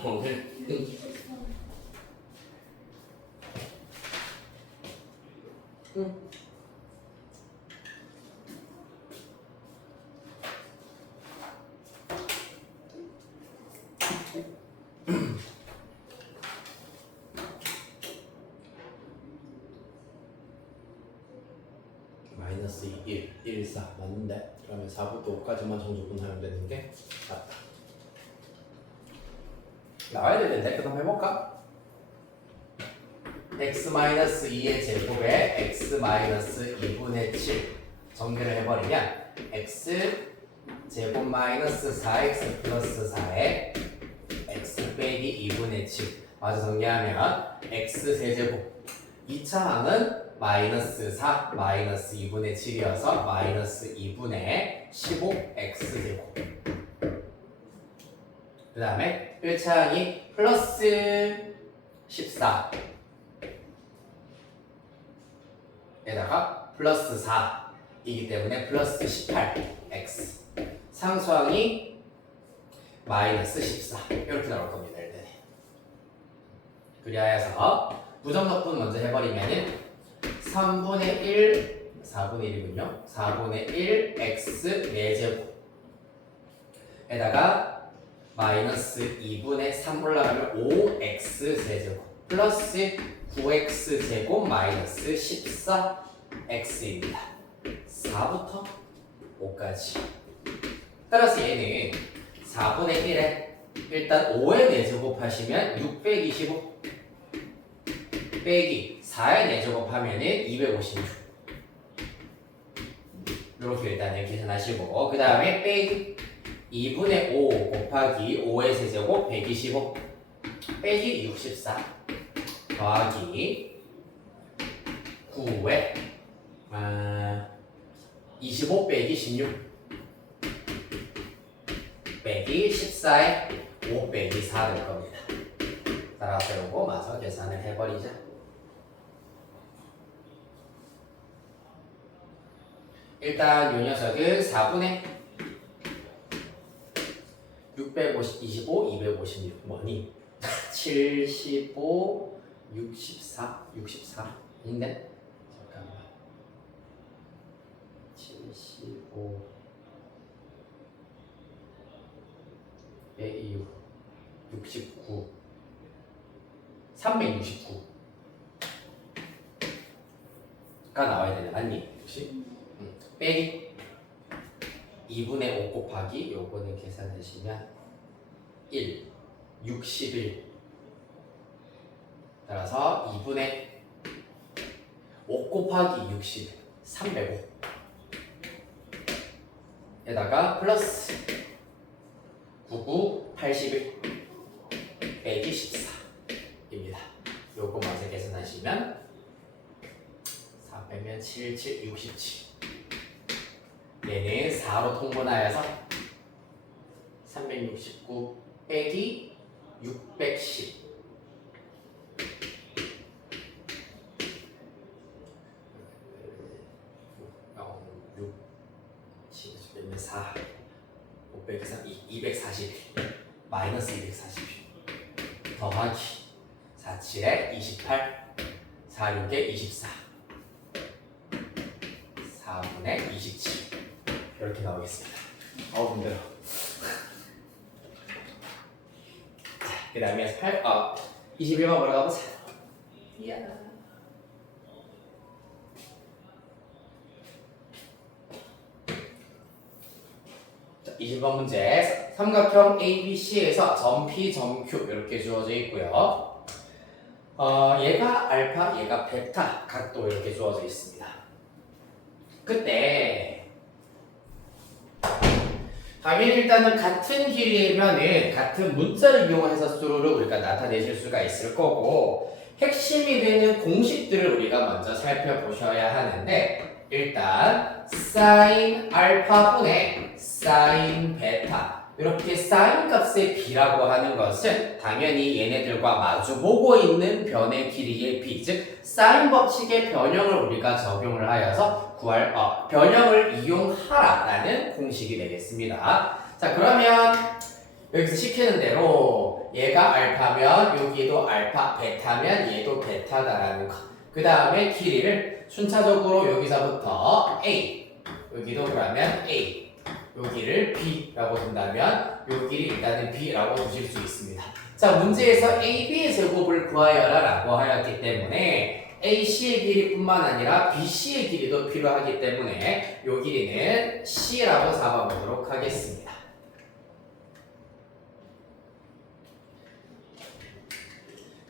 오늘 마이너스 1, 1, 4 맞는데? 그러면 4부터 5까지만 정조분하면 되는 게 맞다. 나와야 되는데 그럼 해볼까? x-2의 제곱에 x-2분의 7 정리를 해버리면 x 제곱 마이너스 4x 플러스 4에 x 빼기 2분의 7 마저 정리하면 x 세제곱 2차 항은 마이너스 4 마이너스 2분의 7이어서 마이너스 2분의 15x 제곱 그 다음에 1차 항이 플러스 14 에다가 플러스 4이기 때문에 플러스 18x 상수항이 마이너스 14 이렇게 나올 겁니다. 일단 그리하여서 부정적분 먼저 해버리면은 3분의 1 4분의 1이군요 4분의 1 x 4제곱 에다가 마이너스 2분의 3 올라가면 5x 세제곱 플러스 9x 제곱 마이너스 14x입니다. 4부터 5까지. 따라서 얘는 4분의 1에 일단 5의 4제곱 하시면 625 빼기 4의 4제곱 하면은 256 이렇게 일단은 계산하시고 그 다음에 빼기 2분의 5 곱하기 5의 세제곱 125 빼기 64 더하기 9에 25 빼기 16 빼기 14에 5 빼기 4 될 겁니다. 따라서 요거 마저 계산을 해버리자. 일단 이 녀석은 4분의 625, 256 뭐니? 75 64인데 잠깐만 75 빼기 69 369가 나와야 되네 맞니? 혹시? 빼기 2분의 5 곱하기 요거는 계산하시면 1 61 따라서 2분의 5 곱하기 60 305 에다가 플러스 99 81 빼기 14입니다. 요거 먼저 계산하시면 4 빼면 7 7 67 얘는 4로 통분하여서 369 빼기 610 6 7 4 여기서 241 마이너스 241 더하기 4, 7에 28 4, 6에 24 4분의 27 이렇게 나오겠습니다. 힘들어. 그 다음에 21번 보러 가보자. 이야. 자, 20번 문제. 삼각형 ABC에서 점 P, 점 Q 이렇게 주어져 있고요. 얘가 알파, 얘가 베타 각도 이렇게 주어져 있습니다. 그때 당연히 일단은 같은 길이의 면은 같은 문자를 이용해서 수를 우리가 나타내실 수가 있을 거고 핵심이 되는 공식들을 우리가 먼저 살펴보셔야 하는데 일단 sin 알파분의 sin 베타 이렇게 sin 값의 b라고 하는 것은 당연히 얘네들과 마주보고 있는 변의 길이의 b 즉 sin 법칙의 변형을 우리가 적용을 하여서 구할 변형을 이용하라라는 공식이 되겠습니다. 자 그러면 여기서 시키는 대로 얘가 알파면 여기도 알파, 베타면 얘도 베타다라는 거. 그 다음에 길이를 순차적으로 여기서부터 A 여기도 그러면 A 여기를 B라고 둔다면 요 길이 일단은 B라고 두실 수 있습니다. 자 문제에서 AB의 제곱을 구하여라 라고 하였기 때문에 AC의 길이뿐만 아니라 BC의 길이도 필요하기 때문에 요 길이는 C라고 잡아보도록 하겠습니다.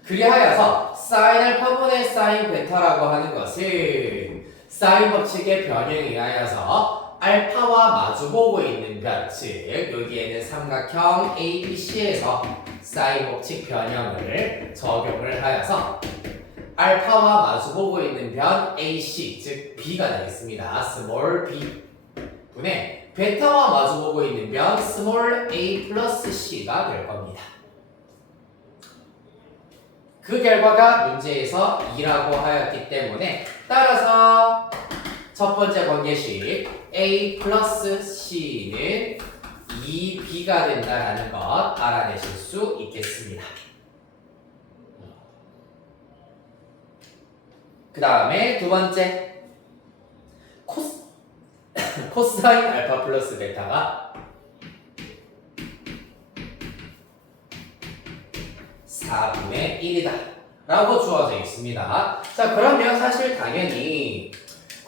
그리하여서 sin 알파분의 sin 베타라고 하는 것은 sin 법칙의 변형에 의하여서 알파와 마주보고 있는 변, 즉 여기에는 삼각형 ABC에서 sin 법칙 변형을 적용을 하여서 알파와 마주보고 있는 변 AC, 즉 B가 되겠습니다. small b 분의 베타와 마주보고 있는 변 small a 플러스 C가 될 겁니다. 그 결과가 문제에서 2라고 하였기 때문에 따라서 첫 번째 관계식 A 플러스 C는 2B가 된다라는 것 알아내실 수 있겠습니다. 그 다음에 두 번째 코사인 알파 플러스 베타가 4분의 1이다 라고 주어져 있습니다. 자 그러면 사실 당연히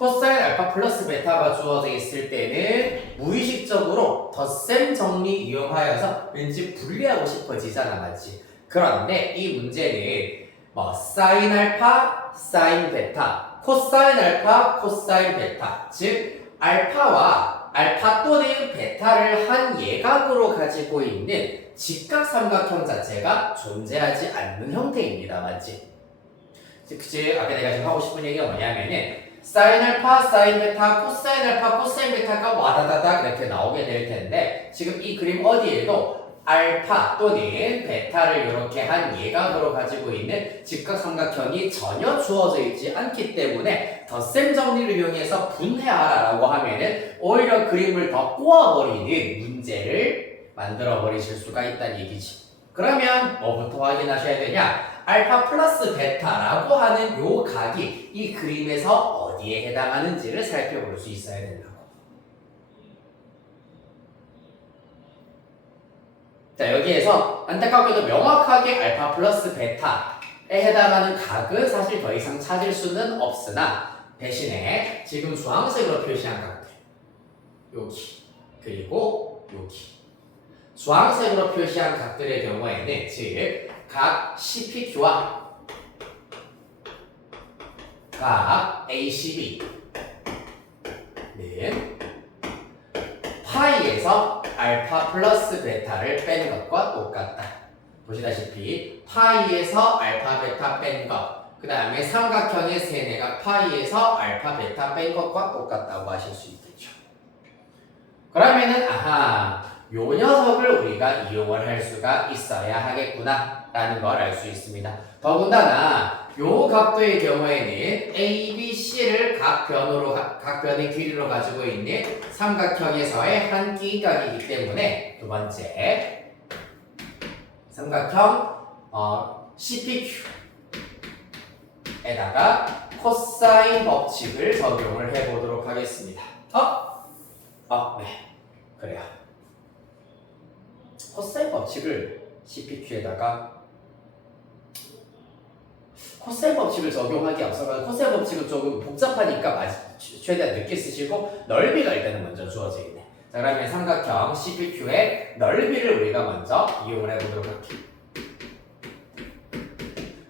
코사인 알파 플러스 베타가 주어져 있을 때는 무의식적으로 덧셈 정리 이용하여서 왠지 분리하고 싶어지잖아 맞지? 그런데 이 문제는 사인 알파, 사인 베타, 코사인 알파, 코사인 베타 즉 알파와 알파 또는 베타를 한 예각으로 가지고 있는 직각 삼각형 자체가 존재하지 않는 형태입니다. 맞지? 즉 아까 내가 지금 하고 싶은 얘기가 뭐냐면은 사인 알파, 사인 베타, 코사인 알파, 코사인 베타가 와다다닥 이렇게 나오게 될 텐데 지금 이 그림 어디에도 알파 또는 베타를 이렇게 한 예각으로 가지고 있는 직각삼각형이 전혀 주어져 있지 않기 때문에 덧셈 정리를 이용해서 분해하라라고 하면은 오히려 그림을 더 꼬아버리는 문제를 만들어 버리실 수가 있다는 얘기지. 그러면 뭐부터 확인하셔야 되냐? 알파 플러스 베타라고 하는 요 각이 이 그림에서 어디에 해당하는지를 살펴볼 수 있어야 된다고. 자 여기에서 안타깝게도 명확하게 알파 플러스 베타에 해당하는 각은 사실 더 이상 찾을 수는 없으나 대신에 지금 주황색으로 표시한 각들 여기 그리고 여기 주황색으로 표시한 각들의 경우에는 즉 각 CPQ와 각 ACB는 파이에서 알파 플러스 베타를 뺀 것과 똑같다. 보시다시피 파이에서 알파 베타 뺀 것, 그 다음에 삼각형의 세네각 파이에서 알파 베타 뺀 것과 똑같다고 하실 수 있겠죠. 그러면은 요 녀석을 우리가 이용을 할 수가 있어야 하겠구나 라는 걸 알 수 있습니다. 더군다나 요 각도의 경우에는 A, B, C를 각 변의 길이로 가지고 있는 삼각형에서의 한 기각이기 때문에 두 번째 삼각형 CPQ에다가 코사인 법칙을 적용을 해보도록 하겠습니다. 네, 그래요. 코사인 법칙을 CPQ에다가 코사인 법칙을 적용하기 앞서서 코사인 법칙은 조금 복잡하니까 최대한 늦게 쓰시고 넓이가 일단은 먼저 주어져 있네. 자, 그러면 삼각형 CPQ의 넓이를 우리가 먼저 이용을 해보도록 할게요.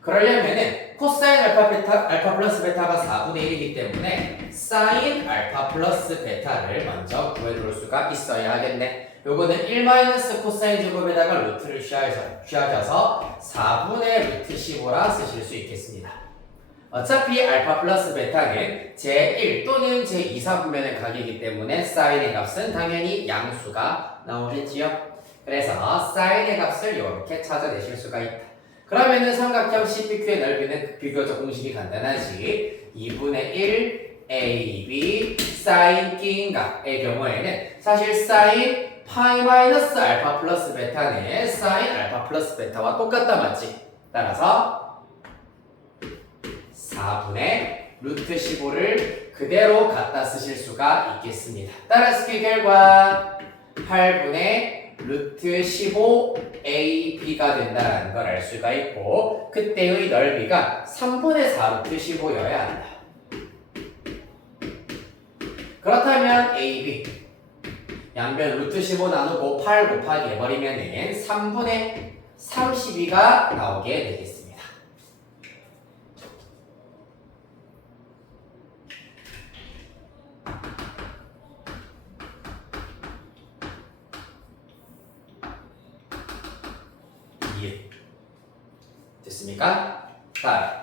그러려면은 코사인 알파 플러스 베타가 4분의 1이기 때문에 사인 알파 플러스 베타를 먼저 구해놓을 수가 있어야 하겠네. 요거는 1 코사인 제곱에다가 루트를 취하셔서 4분의 루트 15라 쓰실 수 있겠습니다. 어차피 알파 플러스 베타는 제1 또는 제2사분면의 각이기 때문에 사인의 값은 당연히 양수가 나오겠지요. 그래서 사인의 값을 이렇게 찾아내실 수가 있다. 그러면은 삼각형 CPQ의 넓이는 비교적 공식이 간단하지. 2분의 1 AB 사인 끼인각의 경우에는 사실 사인 파이 마이너스 알파 플러스 베타는 사인 알파 플러스 베타와 똑같다 맞지? 따라서 4분의 루트 15를 그대로 갖다 쓰실 수가 있겠습니다. 따라서 그 결과 8분의 루트 15 AB가 된다는 걸 알 수가 있고 그때의 넓이가 3분의 4 루트 15여야 한다. 그렇다면 AB 양변 루트 15 나누고 8 곱하기 해버리면은 3분의 32가 나오게 되겠습니다. 됐습니까? 다음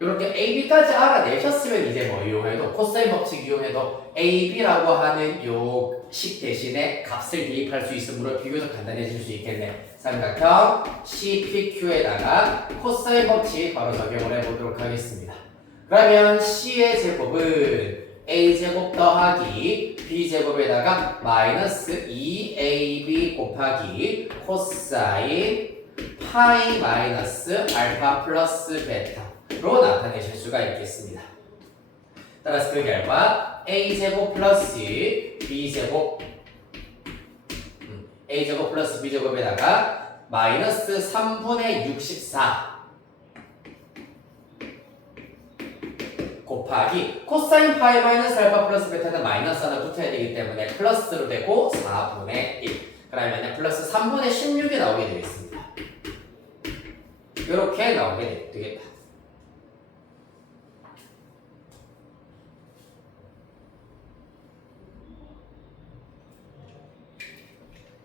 이렇게 AB까지 알아내셨으면 이제 뭐 이용해도 코사인 법칙 이용해도 AB라고 하는 요 식 대신에 값을 대입할 수 있으므로 비교적 간단해질 수 있겠네. 삼각형 CPQ에다가 코사인 법칙 바로 적용을 해보도록 하겠습니다. 그러면 C의 제곱은 A제곱 더하기 B제곱에다가 마이너스 2AB 곱하기 코사인 파이 마이너스 알파 플러스 베타로 나타내실 수가 있겠습니다. 따라서 그 결과 A제곱 플러스 B제곱 A제곱 플러스 B제곱에다가 마이너스 3분의 64 곱하기 코사인 파이 마이너스 알파 플러스 베타는 마이너스 하나 붙어야 되기 때문에 플러스로 되고 4분의 1 그러면 플러스 3분의 16이 나오게 되겠습니다. 이렇게 나오게 되겠다.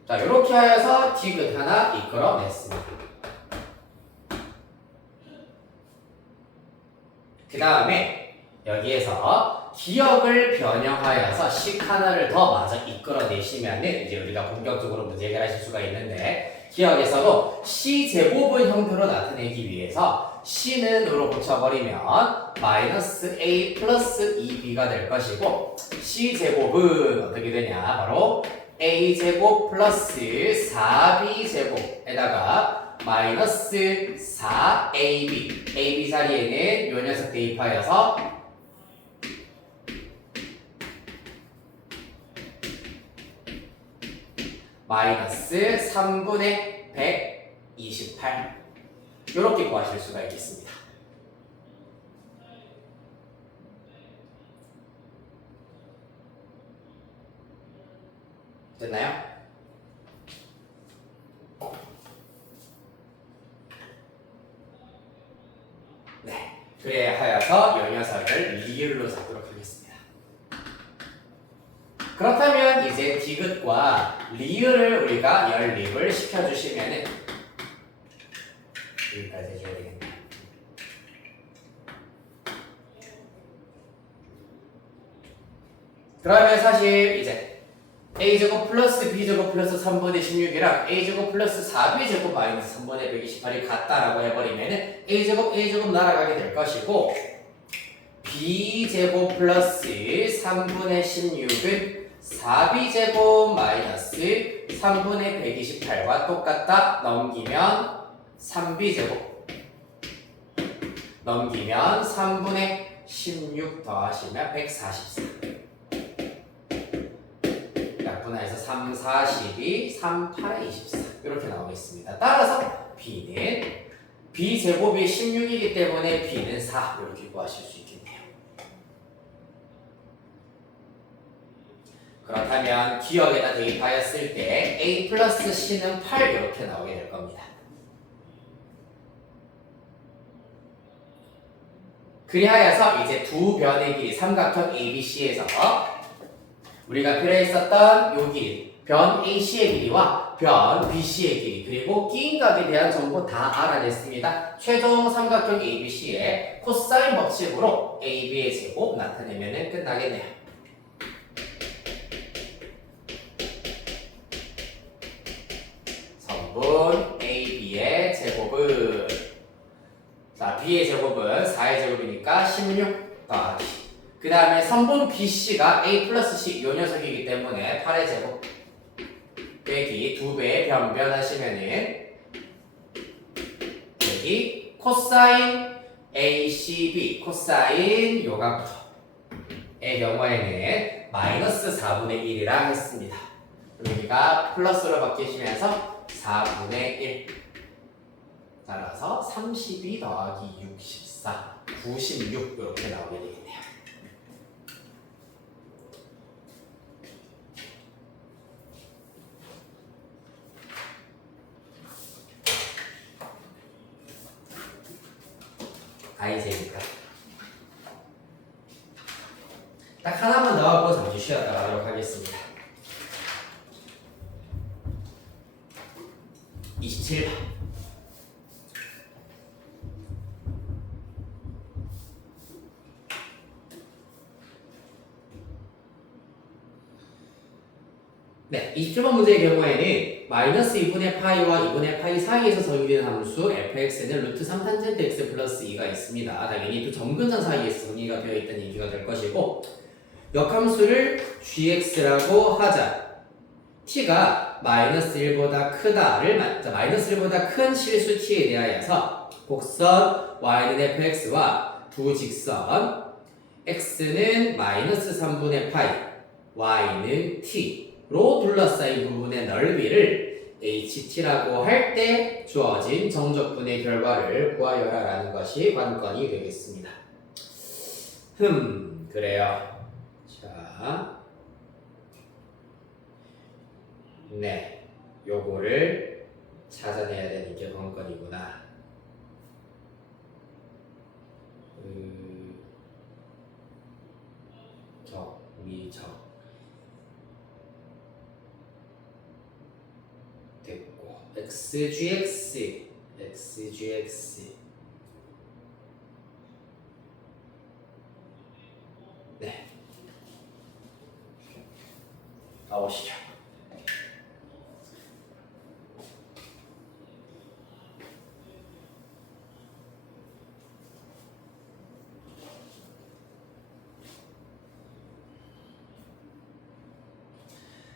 자, 이렇게 하여서 디귿 하나 이끌어냈습니다. 그 다음에 여기에서 기억을 변형하여서 식 하나를 더 마저 이끌어내시면은 이제 우리가 본격적으로 문제 해결하실 수가 있는데 기억에서도 C제곱은 형태로 나타내기 위해서 C는 으로 고쳐버리면 마이너스 A 플러스 2B가 될 것이고 C제곱은 어떻게 되냐 바로 A제곱 플러스 4B제곱에다가 마이너스 4AB AB 자리에는 요 녀석 대입하여서 마이너스 3분의 128 이렇게 구하실 수가 있겠습니다. 됐나요? 네, 그래 하여서 요 녀석을 리을로 잡도록 하겠습니다. 그렇다면 이제 디귿과 리을을 우리가 연립을 시켜주시면은 여기까지 해줘야 되겠네. 그러면 사실 이제 a제곱 플러스 b제곱 플러스 3분의 16이랑 a제곱 플러스 4b제곱 마이너스 3분의 128이 같다라고 해버리면은 a제곱 날아가게 될 것이고 b제곱 플러스 3분의 16은 4b제곱 마이너스 3분의 128과 똑같다. 넘기면 3b제곱 넘기면 3분의 16 더하시면 144 약분해서 3, 4, 12, 3, 8, 24 이렇게 나오겠습니다. 따라서 b는 b제곱이 16이기 때문에 b는 4 이렇게 구하실 수 있겠네요. 그렇다면 기억에다 대입하였을 때 a 플러스 c는 8 이렇게 나오게 될 겁니다. 그리하여서 이제 두 변의 길이 삼각형 ABC에서 우리가 필요했었던 요 길이 변 AC의 길이와 변 BC의 길이 그리고 끼인 값에 대한 정보 다 알아냈습니다. 최종 삼각형 ABC의 코사인 법칙으로 AB의 제곱 나타내면 끝나겠네요. 성분 AB의 제곱은 자, B의 제곱은 4의 제곱이니까 16 더하기 그 다음에 선분 BC가 A 플러스 C 이 녀석이기 때문에 8의 제곱 빼기 2배 변변하시면은 여기 코사인 ACB 코사인 요각부터의 경우에는 마이너스 4분의 1이라 했습니다. 여기가 플러스로 바뀌시면서 4분의 1 따라서 32 더하기 64 96 이렇게 나오게 되겠네요. 아이제니까 딱 하나만 더 하고 잠시 쉬었다 가도록 하겠습니다. 27번 네, 27번 문제의 경우에는 마이너스 2분의 파이와 2분의 파이 사이에서 정의되는 함수 fx는 루트 3탄젠트 x 플러스 2가 있습니다. 당연히 두 점근선 사이에서 정의가 되어 있다는 얘기가 될 것이고 역함수를 gx라고 하자. t가 마이너스 1보다 크다를 마이너스 1보다 큰 실수 t에 대하여서 곡선 y는 fx와 두 직선 x는 마이너스 3분의 파이 y는 t로 둘러싸인 부분의 넓이를 HT라고 할 때 주어진 정적분의 결과를 구하여라 라는 것이 관건이 되겠습니다. 그래요. 자, 네, 요거를 찾아내야 되는 게 관건이구나. 위적 됐고 xgx 네 가보시죠.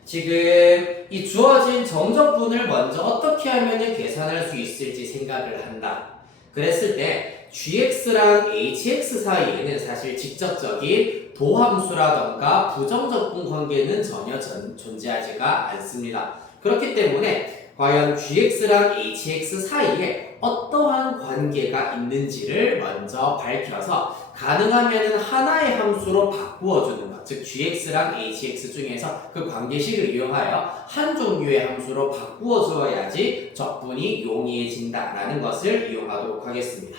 지금 이 주어진 정적분을 먼저 어떻게 하면 계산할 수 있을지 생각을 한다. 그랬을 때 gx랑 hx 사이에는 사실 직접적인 도함수라던가 부정적분 관계는 전혀 존재하지가 않습니다. 그렇기 때문에 과연 gx랑 hx 사이에 어떠한 관계가 있는지를 먼저 밝혀서 가능하면 하나의 함수로 바꾸어주는 것, 즉 gx랑 hx 중에서 그 관계식을 이용하여 한 종류의 함수로 바꾸어줘야지 적분이 용이해진다라는 것을 이용하도록 하겠습니다.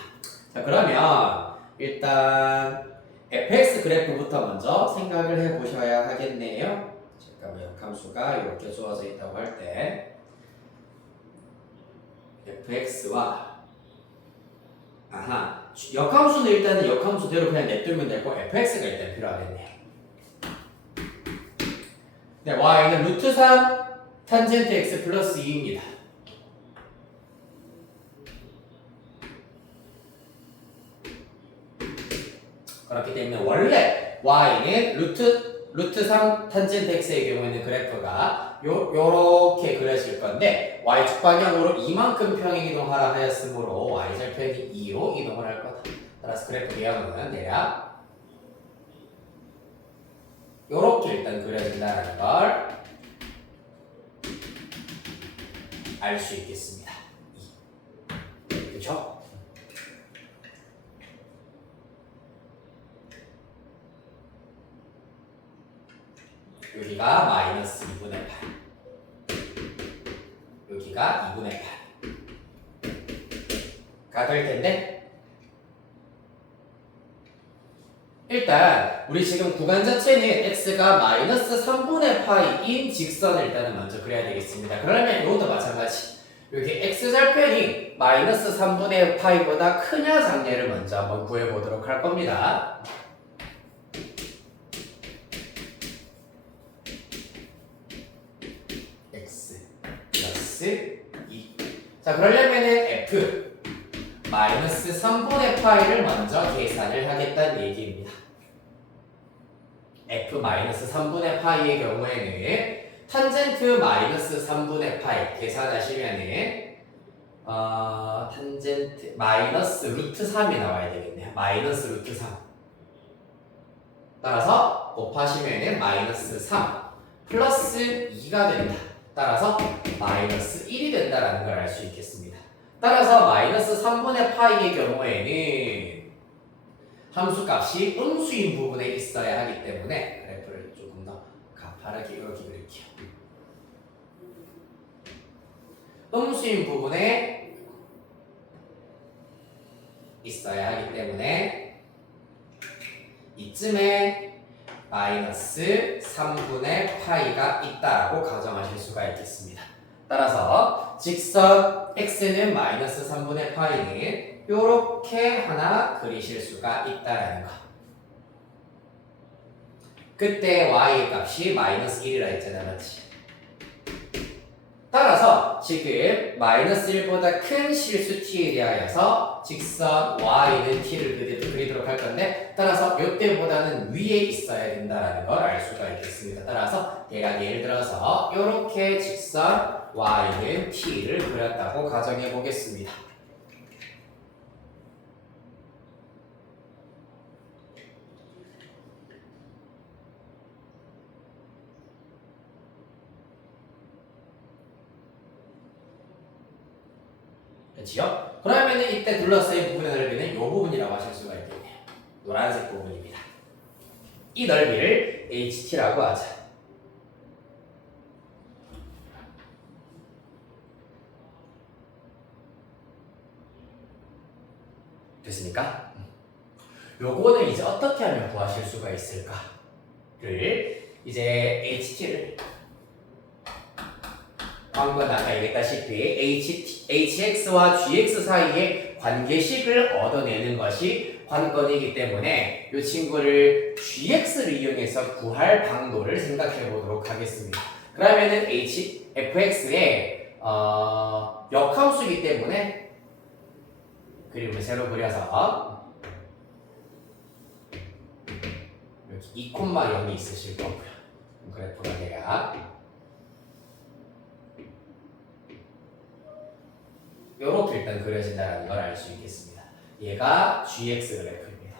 자, 그러면 일단 fx 그래프부터 먼저 생각을 해보셔야 하겠네요. 잠깐만, 역함수가 이렇게 주어져 있다고 할 때 fx와 역함수는 일단은 역함수대로 그냥 냅두면 되고 fx가 일단 필요하겠네요. 네, y는 루트 3 탄젠트 x 플러스 2입니다. 그렇기 때문에 원래 y는 루트 3 탄젠트 x의 경우에는 그래프가 요렇게 그려질 건데 y축 방향으로 이만큼 평행 이동하라 하였으므로 y절편이 2로 이동을 할 거다. 따라서 그래프 외형은 대략 요렇게 일단 그려진다는 걸 알 수 있겠습니다. 그렇죠? 여기가 마이너스 2분의 8 여기가 2분의 8가 될 텐데 일단 우리 지금 구간 자체는 x가 마이너스 3분의 파이인 직선을 일단은 먼저 그려야 되겠습니다. 그러면 이것도 마찬가지 여기 x절편이 마이너스 3분의 파이보다 크냐 작냐를 먼저 한번 구해보도록 할 겁니다. x 플러스 2. 자, 그러려면은 f 마이너스 3분의 파이를 먼저 계산을 하겠다는 얘기입니다. f 마이너스 3분의 파이의 경우에는 탄젠트 마이너스 3분의 파이 계산하시면은 탄젠트 마이너스 루트 3이 나와야 되겠네요. 마이너스 루트 3. 따라서 곱하시면은 마이너스 3 플러스 2가 된다. 따라서 마이너스 1이 된다라는 걸 알 수 있겠습니다. 따라서 마이너스 3분의 파이의 경우에는 함수값이 음수인 부분에 있어야 하기 때문에 그래프를 조금 더 가파르게 이렇게 그릴게요. 음수인 부분에 있어야 하기 때문에 이쯤에 마이너스 3분의 파이가 있다라고 가정하실 수가 있겠습니다. 따라서 직선 x는 마이너스 3분의 파이는 요렇게 하나 그리실 수가 있다라는 거. 그때 y 값이 마이너스 1이라 했잖아, 맞지? 따라서 지금 마이너스 1보다 큰 실수 t에 대하여서 직선 y는 t를 그리도록 할 건데 따라서 이때보다는 위에 있어야 된다는 걸 알 수가 있겠습니다. 따라서 대략 예를 들어서 이렇게 직선 y는 t를 그렸다고 가정해 보겠습니다. 그렇지요? 그러면은 이때 둘러싸인 부분의 넓이는 이 부분이라고 하실 수가 있겠네요. 노란색 부분입니다. 이 넓이를 HT라고 하자. 됐습니까? 요거는 이제 어떻게 하면 구하실 수가 있을까를 이제 HT를 방금 아까 얘기했다시피 hx와 gx 사이의 관계식을 얻어내는 것이 관건이기 때문에 이 친구를 gx를 이용해서 구할 방도를 생각해 보도록 하겠습니다. 그러면은 fx의 역함수이기 때문에 그림을 새로 그려서 여기 2,0이 있으실 거고요. 그래프가 대략 요렇게 일단 그려진다는 걸 알 수 있겠습니다. 얘가 GX 그래프입니다.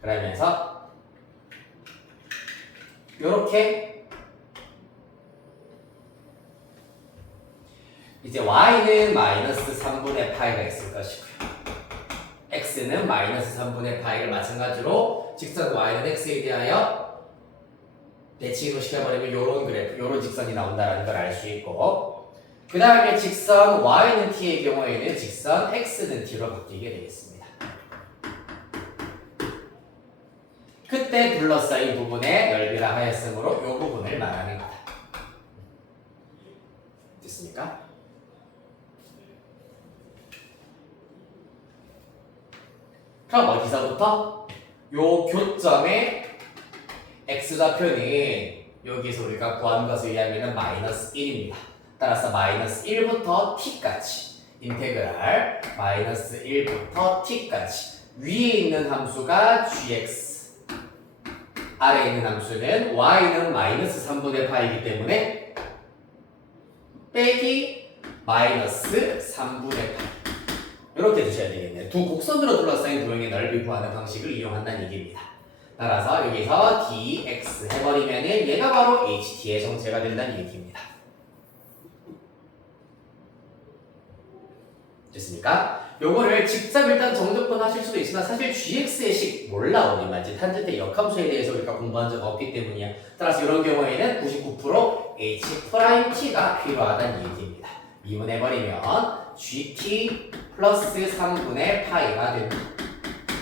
그러면서 요렇게 이제 Y는 마이너스 3분의 파이가 있을 것이고요. X는 마이너스 3분의 파이를 마찬가지로 직선 Y는 X에 대하여 대칭을 시켜버리면 요런 그래프, 요런 직선이 나온다는 걸 알 수 있고 그 다음에 직선 Y는 T의 경우에는 직선 X는 T로 바뀌게 되겠습니다. 그때 둘러싸인 부분의 넓이라 하였으므로 요 부분을 말하는 거다. 됐습니까? 그럼 어디서부터? 요 교점의 x좌표는 여기서 우리가 구한 것에 의하면 마이너스 1입니다. 따라서 마이너스 1부터 t까지 인테그랄 마이너스 1부터 t까지 위에 있는 함수가 gx, 아래에 있는 함수는 y는 마이너스 3분의 파이기 때문에 빼기 마이너스 3분의 파이 이렇게 주셔야 되겠네요. 두 곡선으로 둘러싸인 도형의 넓이 구하는 방식을 이용한다는 얘기입니다. 따라서 여기서 dx 해버리면 얘가 바로 ht의 정체가 된다는 얘기입니다. 됐습니까? 요거를 직접 일단 정적분 하실 수도 있으나 사실 gx의 식 몰라 우리만 탄젠트의 역함수에 대해서 우리가 공부한 적 없기 때문이야. 따라서 이런 경우에는 99% h't가 필요하다는 얘기입니다. 미분해버리면 gt 플러스 3분의 파이가 됩니다.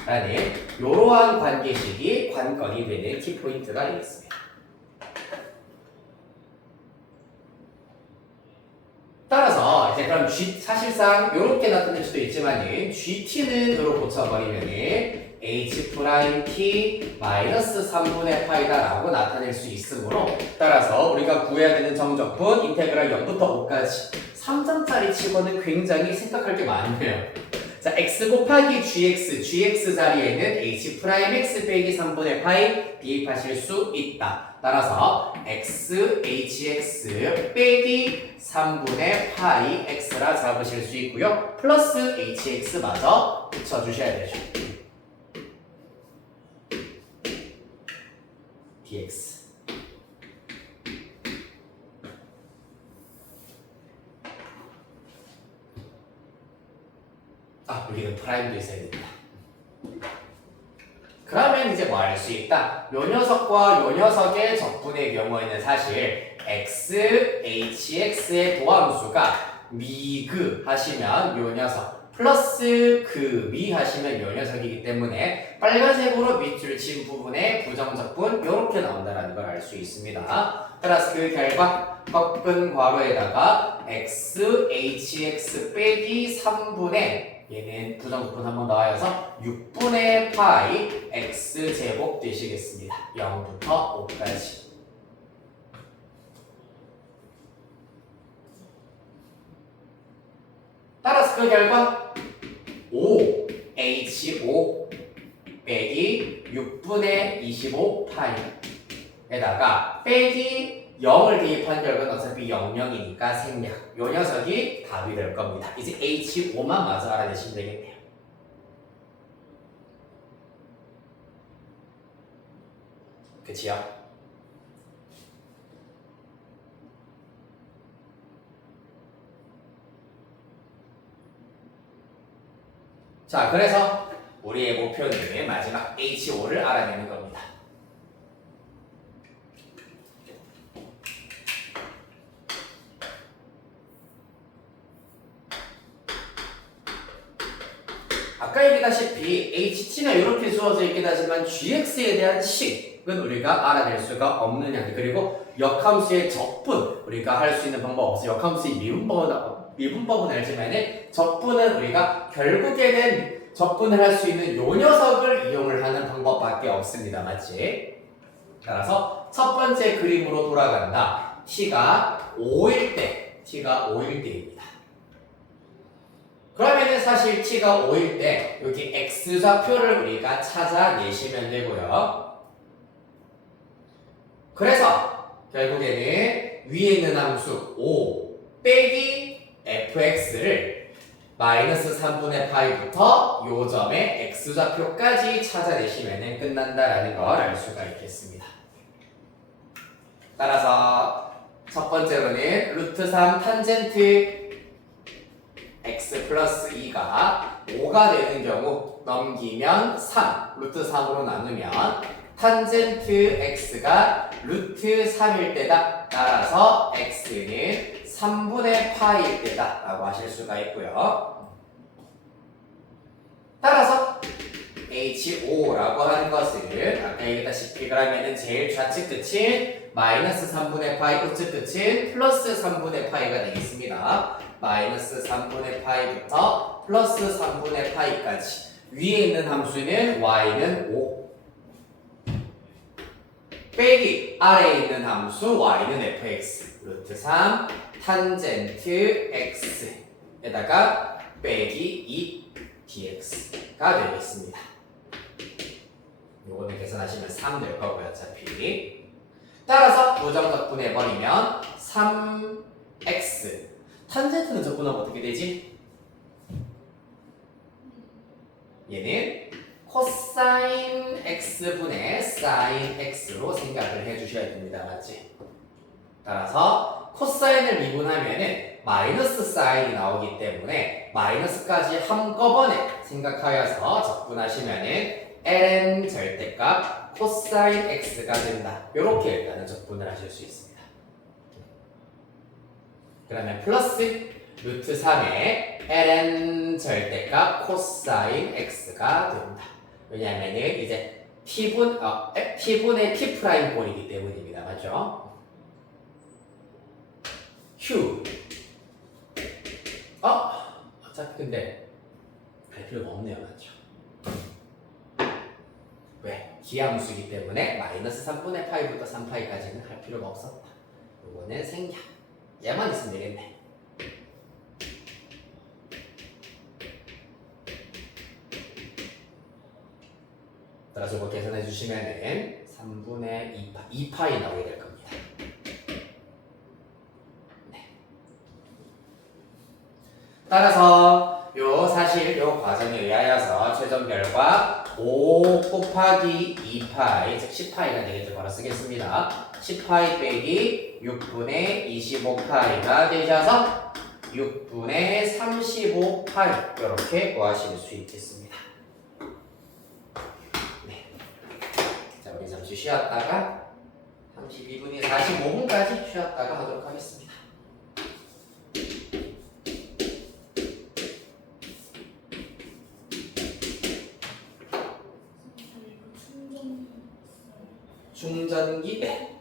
라는 이러한 관계식이 관건이 되는 키포인트가 되겠습니다. 따라서 이제 그럼 사실상 이렇게 나타낼 수도 있지만은 GT는 이로 고쳐버리면은 H'T 마이너스 3분의 파이다라고 나타낼 수 있으므로 따라서 우리가 구해야 되는 정적분 인테그랄 0부터 5까지 3점짜리 치고는 굉장히 생각할 게 많네요. 자, x 곱하기 gx 자리에는 h'x 빼기 3분의 파이 대입하실 수 있다. 따라서 x hx 빼기 3분의 파이 x라 잡으실 수 있고요. 플러스 hx마저 붙여주셔야 되죠. dx 여기는 프라임도 있어야 됩니다. 그러면 이제 뭐 할 수 있다? 요 녀석과 요 녀석의 적분의 경우에는 사실 x, hx의 도함수가 미그 하시면 요 녀석 플러스 그 미 하시면 요 녀석이기 때문에 빨간색으로 밑줄 친 부분에 부정적분 요렇게 나온다는 걸 알 수 있습니다. 따라서 그 결과 꺾은 괄호에다가 x, hx 빼기 3분의 얘는 부정부분 한번 나와서 6분의 파이 x제곱 되시겠습니다. 0부터 5까지. 따라서 그 결과 5h5 빼기 6분의 25 파이에다가 빼기 0을 대입한 결과는 어차피 00이니까 생략. 요 녀석이 답이 될 겁니다. 이제 H5만 마저 알아내시면 되겠네요. 그치요? 자, 그래서 우리의 목표는 마지막 H5를 알아내는 겁니다. 아까 얘기다시피 HT가 이렇게 주어져 있긴 하지만 GX에 대한 식은 우리가 알아낼 수가 없는 양들. 그리고 역함수의 적분 우리가 할 수 있는 방법 없어요. 역함수의 미분법은 알지만 적분은 우리가 결국에는 적분을 할 수 있는 요 녀석을 이용을 하는 방법밖에 없습니다. 맞지? 따라서 첫 번째 그림으로 돌아간다. t가 5일 때입니다. 그러면은 사실 t가 5일 때 여기 x좌표를 우리가 찾아내시면 되고요. 그래서 결국에는 위에 있는 함수 5 빼기 fx를 마이너스 3분의 파이부터 요 점의 x좌표까지 찾아내시면 끝난다라는 걸 알 수가 있겠습니다. 따라서 첫 번째로는 루트 3 탄젠트 x 플러스 2가 5가 되는 경우 넘기면 3, 루트 3으로 나누면 탄젠트 x가 루트 3일 때다. 따라서 x는 3분의 파이일 때다 라고 하실 수가 있고요. 따라서 H5라고 하는 것은 아까 얘기했다시피 그러면은 제일 좌측 끝인 마이너스 3분의 파이, 우측 끝인 플러스 3분의 파이가 되겠습니다. 마이너스 3분의 파이부터 플러스 3분의 파이까지 위에 있는 함수는 y는 5 빼기 아래에 있는 함수 y는 fx 루트 3 탄젠트 x에다가 빼기 2 dx가 되겠습니다. 요거는 계산하시면 3 될 거고요. 어차피 따라서 부정 적분해버리면 3x 탄젠트는 적분하면 어떻게 되지? 얘는 코사인 x분의 사인 x로 생각을 해주셔야 됩니다. 맞지? 따라서 코사인을 미분하면은 마이너스 사인이 나오기 때문에 마이너스까지 한꺼번에 생각하여서 적분하시면은 ln 절대값 코사인 x가 된다. 이렇게 일단은 적분을 하실 수 있습니다. 그러면 플러스 루트 3의 ln 절대값 코사인 x가 된다. 왜냐하면은 이제 t분의 t 프라임 꼴이기 때문입니다. 맞죠? 휴. 어차피 근데 할 필요가 없네요. 맞죠? 왜? 기하함수이기 때문에 마이너스 3분의 파이부터 3파이까지는 할 필요가 없었다. 이거는 생략. 얘만 있으면 되겠네. 따라서 이거 계산해 주시면은 3분의 2파이 나오게 될 겁니다. 네. 따라서 사실 요 과정에 의하여서 최종 결과 5 곱하기 2파이 즉 10파이가 되겠죠. 바로 쓰겠습니다. 10파이 빼기 6분의 25파이가 되셔서 6분의 35파이 이렇게 구하실 수 있겠습니다. 네. 자, 우리 잠시 쉬었다가 32분이 45분까지 쉬었다가 하도록 하겠습니다. 충전기? 네.